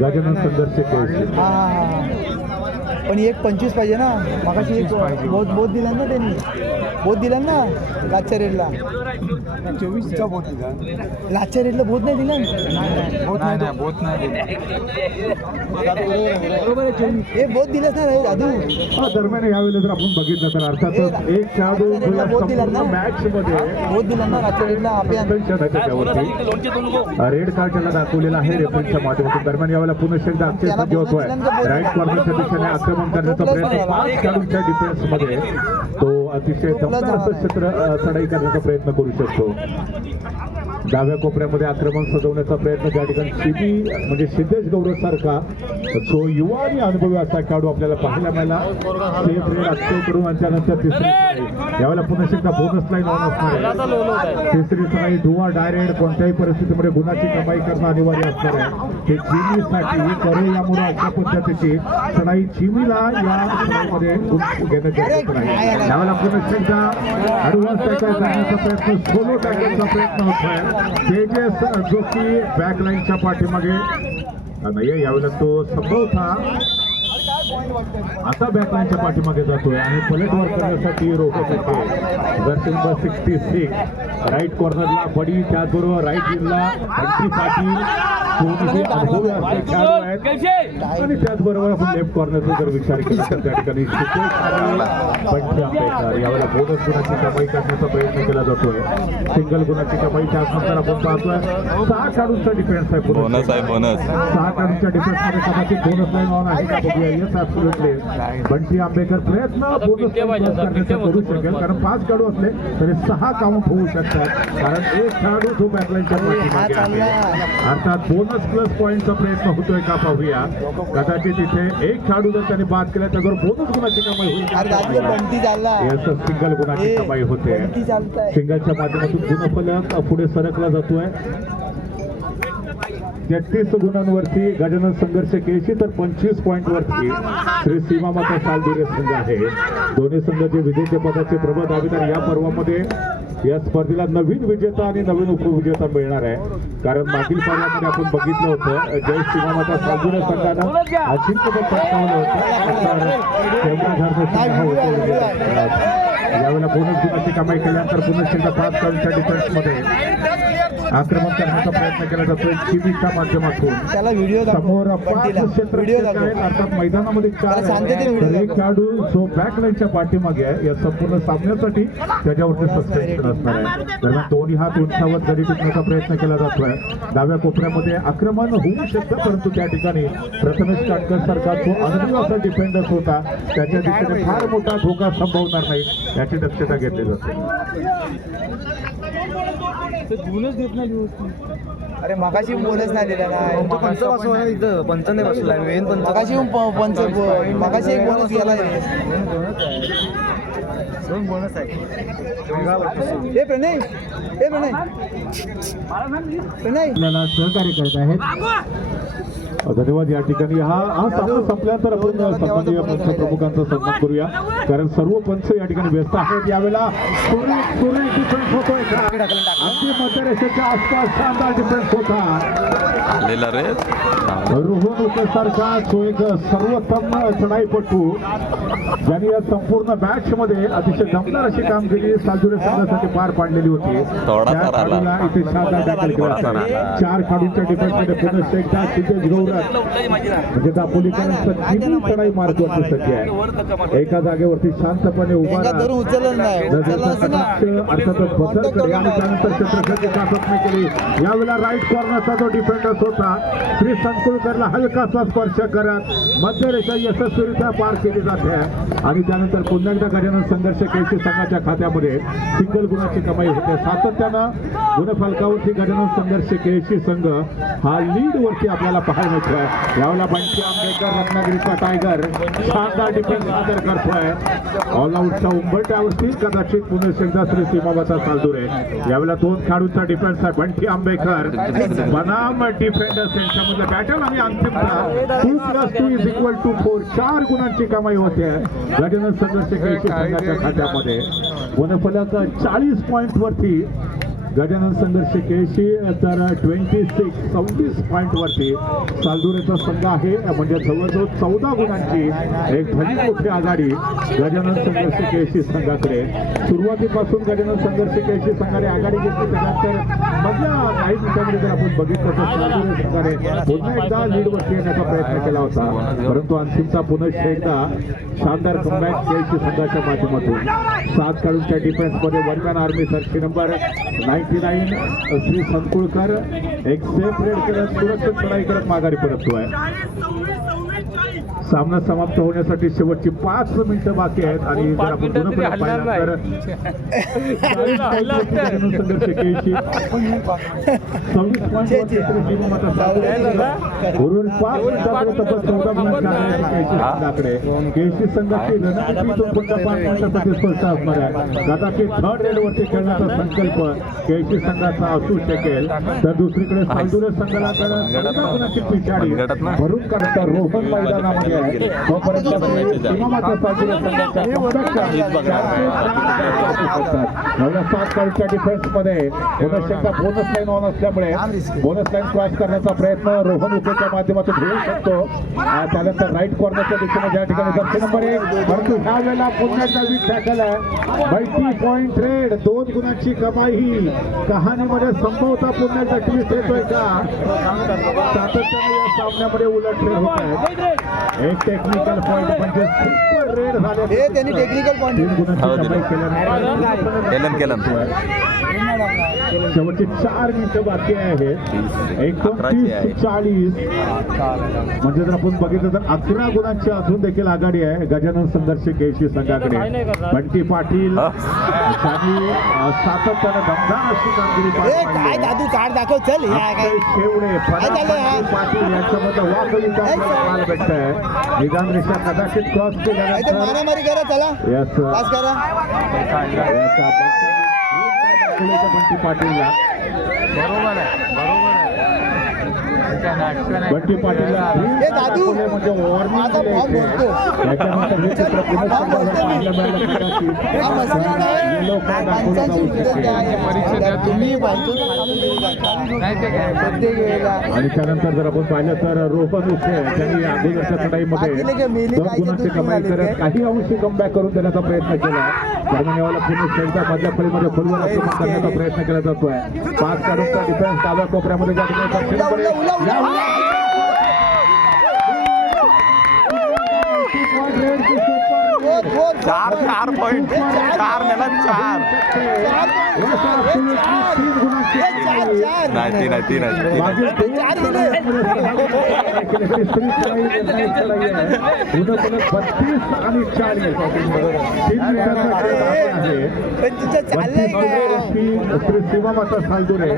गजानन संघर्ष केस. हा. पण एक 25 पाहिजे ना. मगाशी एक बोध दिला ना त्यांनी. बोध दिला ना लाचच्या रेटला. 24चा बोध दिला. लाचच्या रेटला बोध नाही दिला. हे बोध दिलंच ना रे दादू. दरम्यान यावेळेला जर आपण बघितलं तर अर्थातच एक खेळाडू मॅच मध्ये बोध दिला ना लाचच्या रेटला. आपल्या रेड कार्ड त्याला दाखवलेला आहे रेफरीच्या माध्यमातून. दरम्यान यावेळेला पुन्हा एकदा अक्षय सज्ज होतोय. राईट कॉर्नरच्या दिशेने आक्रमण करण्याचा प्रयत्न 5 खेळाडूंच्या डिफेन्स मध्ये तो अतिशय दमदार असं क्षेत्र चढाई करण्याचा प्रयत्न करू शकतो. डाव्या कोपऱ्यामध्ये आक्रमण सजवण्याचा प्रयत्न ज्या ठिकाणी शिबी म्हणजे सिद्धेश गौरव सारखा जो युवा आणि अनुभवी असा खेळाडू आपल्याला पाहायला मिळाला. सेफ रेड अक्षय करून आणि त्यानंतर तिसरी यावेळेला पुन्हा एकदा बोनस लाईन ऑन असणार आहे. तिसरी सराई धुवा डायरेक्ट कोणत्याही परिस्थितीमध्ये गुणाची कमाई करणं अनिवार्य असणार आहे. ते चिमीसाठी करे यामुळे अशा पद्धतीची चढाई चिमीला या चढाईमध्ये घेण्यात येत नाही. यावेळेला पुन्हा एकदा ॲडव्हान्स टॅकल करण्याचा प्रयत्न सोलो टॅकलचा प्रयत्न होतोय. तेजस जो की बॅकलाईनच्या पाठीमागे नाही यावेळेला तो संभवता आता बॅकलाईनच्या पाठीमागे जातोय आणि पलटवार करण्यासाठी रोखत होते. जर्सी नंबर 66 राईट कॉर्नरला बडी त्याचबरोबर राईट विंगला एंट्रीसाठी अनुभवी असे खेळाडू आहेत. आणि त्याचबरोबर आपण लेफ्ट कॉर्नरचा जर विचार केला तर त्या ठिकाणी यावेळेला बोनस गुणाची कमाई करण्याचा प्रयत्न केला जातोय. सिंगल गुणाची कमाई त्याचनंतर आपण पाहतोय 6 खेळाडूंचा डिफेन्स आहे. बोनस आहे. 6 खेळाडूंच्या डिफेन्स मध्ये कदाचित बोनस लाईन ऑन आहे का बघूया. Yes absolutely. बंटी आंबेकर प्रयत्न बोनस करण्याचा करू शकेल कारण 5 खेळाडू असले तरी 6 काउंट होऊ शकतात. कारण एक खेळाडू जो बॅकलाईनच्या पाठीमागे आहे. अर्थात बोनस प्लस पॉईंटचा प्रयत्न होतोय का पाहूया. कदाचित इथे एक खेळाडू जर त्याने बाद केला तर बोनस गुणाची कमाई होईल. सिंगल गुणाची कमाई होते. सिंगलच्या माध्यमातून गुणफलक पुढे सरकला जातोय. 33 गुणांवरती गजानन संघर्ष केशी तर 25 पॉईंट वरती श्री सीमा माता सालदुरे संघ आहे. दोन्ही संघ जे विजेते पदाचे प्रबळ दावेदार या पर्वामध्ये या स्पर्धेला नवीन विजेता आणि नवीन उपविजेता मिळणार आहे. कारण मागील पर्वामध्ये आपण बघितलं होतं जय सीमा माता सालदुरे संघानं अजिंक्यपद पटकावलं होतं. यावेळेला बोनस गुणाची कमाई केल्यानंतर पुन्हा एकदा 5 खेळाडूंच्या डिफेन्समध्ये आक्रमण करण्याचा प्रयत्न केला जातोय चिमीच्या माध्यमातून. समोर 5 क्षेत्र अर्थात मैदानामध्ये 4 एक खेळाडू जो बॅकलाईनच्या पाठीमागे आहे. या संपूर्ण सामन्यासाठी त्याच्यावरती सस्पेन्शन असणार आहे. दरम्यान दोन्ही हात उंचावत जरी टिकण्याचा प्रयत्न केला जातोय. डाव्या कोपऱ्यामध्ये आक्रमण होऊ शकतं परंतु त्या ठिकाणी प्रथमेश काटकर सारखा जो अनुभवी असा डिफेंडर होता त्याच्या दिशेने फार मोठा धोका संभवणार नाही याची दक्षता घेतली जाते. अरे मगाशी बोलच नाही दिला ना. पंच नाही बसला मगाशी मगाशी एक बोनस गेला. दोन बोनस आहे. हे प्रणय आपल्याला सहकार्य करत आहेत. धन्यवाद. या ठिकाणी हा सामना संपल्यानंतर आपण सन्माननीय पंच प्रमुखांचा सन्मान करूया कारण सर्व पंच या ठिकाणी व्यस्त आहेत. यावेळेला सुरेख डिफेन्स होतोय का अगदी मध्यरेषेच्या आसपास शानदार डिफेन्स होता. आलेला रे रोहन सारखा तो एक सर्वोत्तम चढाईपटू ज्यांनी या संपूर्ण मॅच मध्ये अतिशय दमदार अशी कामगिरी सालजुरे संघासाठी पार पाडलेली होती. थोडासा त्या राहिला. खेळाडूला इथे शानदार टॅकल केला. चार खेळाडूंच्या डिफेन्समध्ये पुन्हा एकदा सिद्धेश गौरव म्हणजे दापोलीकरांचा किती चढाई मार्गवरती सज्ज आहे. एका जागेवरती शांतपणे उभा एका धरून उचललं नाही. उचललं असं ना. अर्थातच बदल करे आणि त्यानंतर छत्रपती चाचपणी केली. यावेळेला राईट कॉर्नरचा जो डिफेंडर्स होता श्री संकुलकरला हलकासा स्पर्श करत मध्यरेषा यशस्वीरित्या पार केली जाते आणि त्यानंतर पुन्हा एकदा गजानन संघर्ष केसी संघाच्या खात्यामध्ये सिंगल गुणाची कमाई होते. सातत्यानं गुणफलकावरती गजानन संघर्ष केसी संघ हा लीड वरती आपल्याला पाहायला मिळतोय. यावेळेला बंटी आंबेडकर रत्नागिरीचा टायगर शानदार डिफेन्स सादर करतोय. ऑलआउटच्या उंबरट्यावरती कदाचित पुणे एकदा श्री सीमाबाचा सालदुरे. यावेळेला दोन खेळाडूंचा डिफेन्स आहे. बंटी आंबेडकर बनाम डिफेंडर्स यांच्यामधलं बॅटल आणि अंतिमता 2+2=4 4 गुणांची कमाई होते गजानन संघर्ष केसी संघाच्या खात्यामध्ये. गुणफलक 40 पॉईंट वरती गजानन संघर्ष केसी तर 26 पॉईंट वरती सालदुरेचा संघ आहे. म्हणजे जवळजवळ 14 गुणांची एक भली मोठी आघाडी गजानन संघर्ष केसी संघाकडे. सुरुवातीपासून गजानन संघर्ष केसी संघाने आघाडी घेतली. त्यानंतर मधल्या काही मिनिटांमध्ये जर आपण बघितलं तर सालदुरे संघाने पुन्हा एकदा लीडवरती येण्याचा प्रयत्न केला होता. परंतु अंतिमता पुन्हा एकदा शानदार कमबॅक केसी संघाच्या माध्यमातून 7 खेळाडूंच्या डिफेन्समध्ये वरमॅन आर्मी सरशी नंबर 99 श्री संकुळकर एक सेफ रेड करत सुरक्षित चढाई करत माघारी परततोय. सामना समाप्त होण्यासाठी शेवटची 5 मिनिटं बाकी आहेत आणि जर आपण पुन्हा पाहिलं तर 40 पॉईंट संघर्ष केसी 26 पॉईंट वरून 5 मिनिटांमध्ये तब्बल 14 गुणांची केसी संघाकडे. केसी संघाची रणनीती 5 मिनिटांसाठी स्पष्ट असणार आहे. कदाचित थर्ड रेडवरती खेळण्याचा संकल्प केसी संघाचा असू शकेल. तर दुसरीकडे सालदुरे संघाला गुणाची पिछाडी भरून काढता रोहन मैदानामध्ये आहे. तोपर्यंत सीमामाता सालदुरे संघाच्या 7 खेळाडूंच्या डिफेन्समध्ये पुन्हा बोनस लाईन ऑन असल्यामुळे बोनस लाईन क्रॉस करण्याचा प्रयत्न रोहन उकेच्या माध्यमातून होऊ शकतो. त्यानंतर राईट कॉर्नरच्या दिशेने ज्या ठिकाणी जर्सी नंबर 1 परंतु ह्या वेळेला पुन्हा वीक टॅकल आहे. 20 पॉईंट रेड 2 गुणांची कमाई ही कहाणीमध्ये संभवता पुन्हा एकदा ट्विस्ट येतोय का. सातत्याने या सामन्यामध्ये उलटफेर होत आहे. एक टेक्निकल पॉईंट म्हणजे सुपर रेड झाले. हे त्यांनी टेक्निकल पॉईंट 3 गुणांची कमाई केल्यानंतर शेवटचे 4 मिनिटं बाकी आहेत. 29-40 म्हणजे जर आपण बघितलं तर 11 गुणांची अजून देखील आघाडी आहे गजानन संघर्ष केसी संघाकडे. बंटी पाटील त्यांनी सातत्यानं दमदार अशी कामगिरी काय दादू कार्ड दाखव चल. शेवडे पाटील यांच्यामध्ये वाकडी पाहायला भेटत आहे. निदान रेषा कदाचित क्रॉस केल्यानंतर मारामारी करा चला पास करा. बंटी पाटीलला बरोबर आहे बंटी पाटीलला हे दादू म्हणजे माझा फॉर्म भरतो. त्याच्यानंतर हे चित्र पुन्हा पाहायला मिळालं कदाचित येलो कार्ड दाखवलं जाऊ शकेल. तुम्ही आणि त्यानंतर जर आपण पाहिलं तर रोहन उखे त्यांनी अगोदरच्या चढाईमध्ये 2 गुणांची कमाई करत काही अंशी कमबॅक करून देण्याचा प्रयत्न केला. दरम्यान यावेळेला पुणे शेलच्या मधल्या फळीमध्ये फुलवर आक्रमण करण्याचा प्रयत्न केला जातोय. 5 खेळाडूंचा डिफेन्स डाव्या कोपऱ्यामध्ये ज्या ठिकाणी चार पॉईंट 4 नेला 4 नाही 3 आणि 40 श्री सीमामाता सालदुरे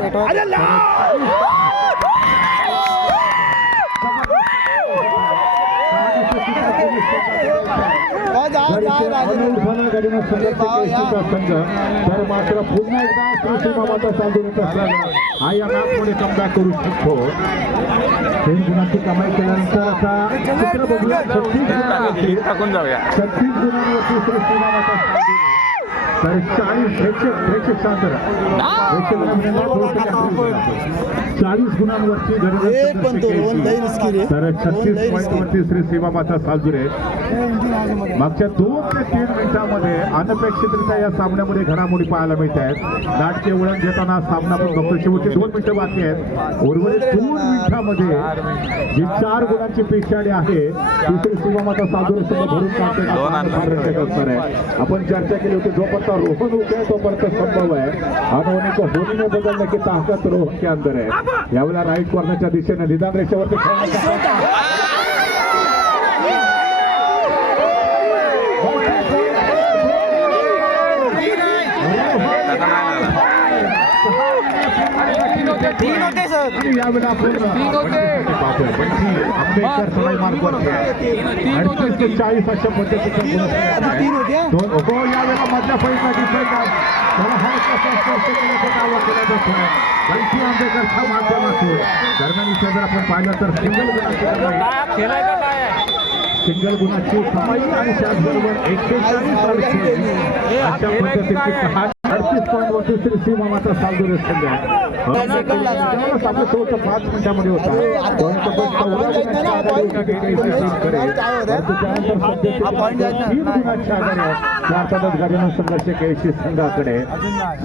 संघ तर मात्र पुन्हा एकदा सीमामाता सालदुरेचा हा या मॅचमध्ये कमबॅक करू शकतो. 3 गुणांची कमाई केल्यानंतर आता चित्र बघूया. 36 टाकून जाऊया. 36 गुणांवरती श्री सीमामाता सालदुरे तर 40 प्रेक्षक शांत राहा. 40 गुणांवरची एक पण तो रोहन लई रिस्की रे. तर 36 लई पॉईंट risky. वरती श्री सीमामाता सालजुरे मागच्या 2 ते 3 मिनिटांमध्ये अनपेक्षितरित्या या सामन्यामध्ये घडामोडी पाहायला मिळत आहेत. नाटकीय वळण घेताना सामना आपण बघतो. शेवटचे 2 मिनिटं बाकी आहेत. उर्वरित 2 मिनिटांमध्ये जी 4 गुणांची पेशाडी आहे ती श्री सीमामाता सालजुरे समोर भरून काढते असणार आहे. आपण चर्चा केली होती जोपर्यंत रोहन होते तोपर्यंत संभव आहे. अनवणीचं होणीने बदललं की ताकद रोहन के अंदर आहे. यावेळेला राईट कॉर्नरच्या दिशेने निदान रेषेवरती खेळण्याचा तीन होते सर. आणि यावेळेला आपण पाहतोय पण ती आंबेडकर सराई मार्गावरती आहे. 38 ते 40 अशा पद्धतीचा गुण तीन होते हा? दोन हो यावेळेला मधल्या फळीचा डिफेंड त्याला हलकासा स्पर्श केल्याचा दावा केला जातोय. बंटी आंबेडकरच्या माध्यमातून दरम्यान इथे जर आपण पाहिलं तर सिंगल गुणाची कमाई आणि त्याचबरोबर 41 अशा पद्धतीची 38 पॉईंट वरती श्री सीमामाता सालजुरे संघ आहे. आपल्या शेवटच्या 5 मिनिटांमध्ये होता अर्थातच गाडीनं संघर्ष केळशी संघाकडे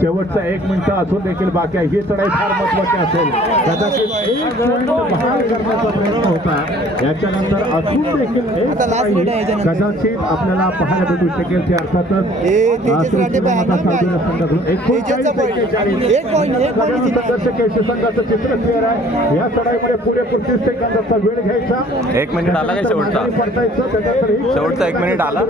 शेवटचा 1 मिनिट असून देखील बाकी आहे. ही चढाई फार महत्वाची असेल. कदाचित 1 पॉईंट बहाल करण्याचा प्रयत्न होता. याच्यानंतर असून देखील कदाचित आपल्याला पाहायला भेटू शकेल ते अर्थातच संघर्ष केळशी संघाचं चित्र क्लिअर आहे. या चढाईमध्ये पुरेपूर 30 सेकंदाचा वेळ घ्यायचा. 1 मिनिट आला का शेवटचा? शेवटचा 1 मिनिट आला.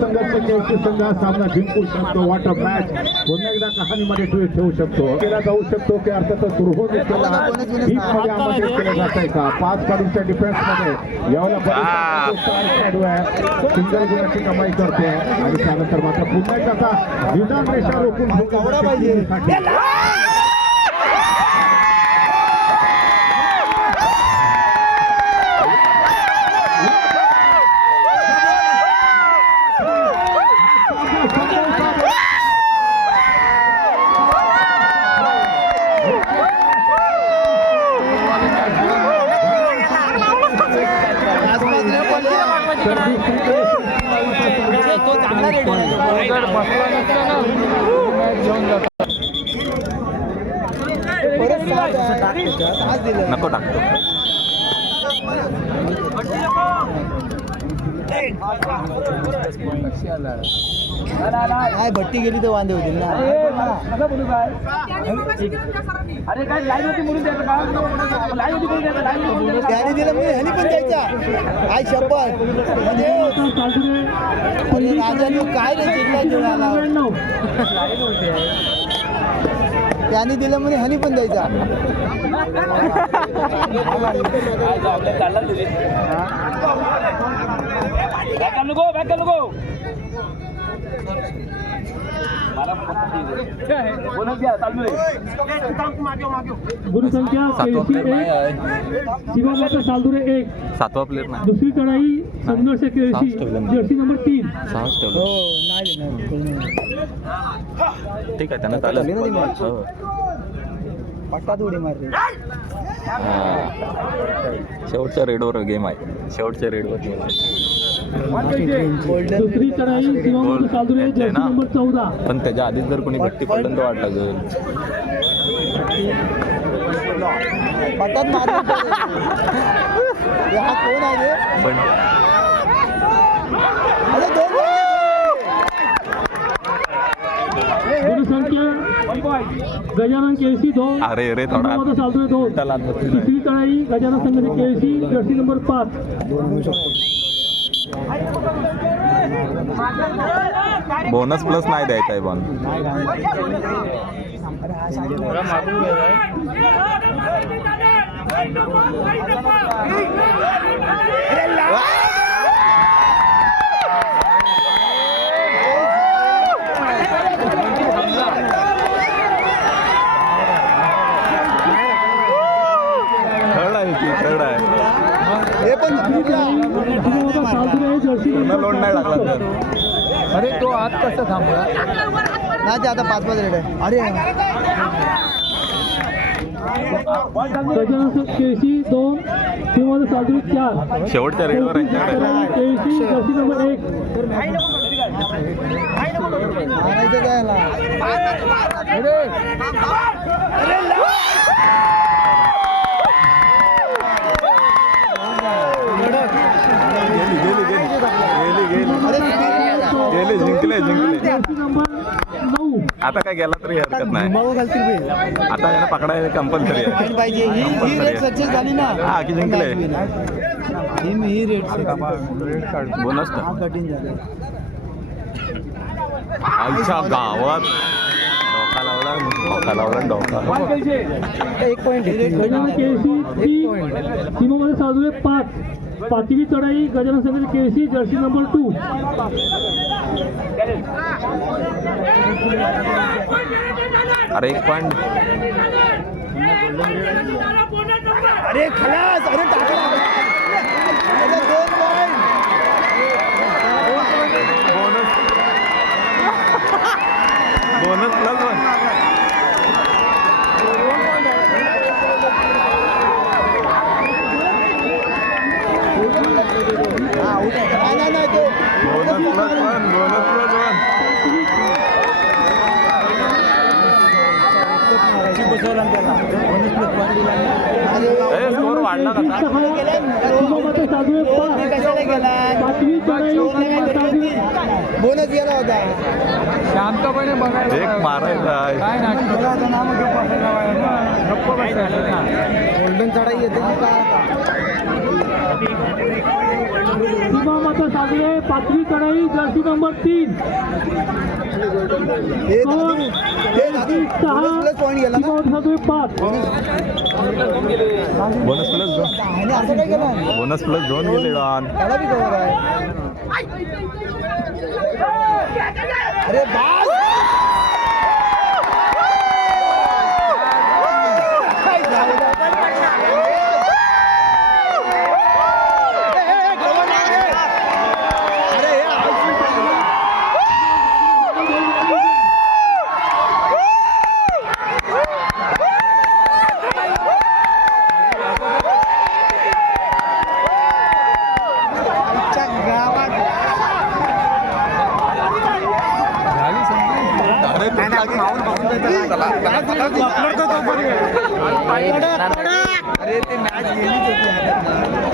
संघर्ष केळशी संघ हा सामना जिंकू शकतो. What a match. पुन्हा एकदा कहाणीमध्ये ठेवू शकतो. केला जाऊ शकतो की अर्थातच रोहन मध्ये केलं जात आहे का 5 गाडींच्या डिफेन्समध्ये यावेळेला सिंगल गुणाची कमाई करते आणि त्यानंतर मात्र पुन्हा एकदा निदान रेषा रोखून पाहिजे. नको टाकतो. काय भट्टी गेली तर वांदे होतील ना. त्याने दिलं म्हणजे ह्यानी पण द्यायचा. काय शपथ म्हणजे अरे राजाने काय रे जिंकला जिंकला त्याने दिलं म्हणजे ह्यानी पण द्यायचा. गुणसंख्या सीमामाता सालजुरे 1. 7वा प्लेअर नाही. दुसरी चढाई संघर्ष केळशी जर्सी नंबर 3. 6 ठेवलं. हो नाही ठीक आहे त्यांना चालेल. पट्टात उडी मारली. शेवटच्या रेडवर गेम आहे. शेवटच्या रेडवर गेम आहे. दुसरी चढाई सीमामाता सालजुरे जर्सी नंबर 14. पण त्याच्या आधीच जर कोणी भट्टी पडलं तर वाट लागेल. पट्टात मारली. हा कोण आहे रे? पण अरे दोन गुणसंख्या गजानन केळशी 2. अरे रे थोडा सीमामाता सालजुरे 2. तिसरी चढाई गजानन संघाची Kelshi jersey number 5. Bonus plus नाही द्यायचा आहे पण. हे पण जर्सी नंबर लोड नाही लागला तर. अरे तो आत कसा थांबला नाही ते आता 5-5 रेट आहे. अरे गजानन केळशी 2 किंवा साजरी 4 शेवटच्या रेडवर आहे केळशी जर्सी नंबर 1 मारायचं त्याला. गेले जिंकले जर्सी नंबर 9 आता काय गेला तरी हरकत नाही मऊ घालतील बे. आता याला पकडायला कंपल्सरी आहे Point पाहिजे. ही रेट सक्सेस झाली ना. हा, की जिंकले. ही रेट बोनस हा कठीण झालं. आईच्या गावात डोका लावला 1 पॉईंट गजानन केळशी 3 सीमामध्ये साजरे 5 पाचवी चढाई गजानन संघाची केळशी जर्सी नंबर 2 अरे 1 पॉईंट अरे खलास. अरे टाकला. अरे 2 पॉईंट. बोनस प्लस 1 हा आऊट आहे. नाही तो बोनस प्लस 1 बसवला त्याला bonus plus point दिला ना. ए स्कोर वाढला का सीमामध्ये साजरे 5 कशाला गेला. पाचवी चढाई साजरी बोनस गेला होता. शांतपणे बघायला एक मारायचा आहे. काय नाटक गप्प बसायला ना. गोल्डन चढाई येते की काय सीमामध्ये साजरे 5वी चढाई जर्सी नंबर 3 हे दादू बोनस प्लस पॉईंट गेला ना. साजरे 5 बोनस प्लस 2 आणि असं काय केलं. बोनस प्लस 2 गेले डॉन. त्याला बी कवर आहे. अरे बास. अरे ते मॅच गेलीच होती.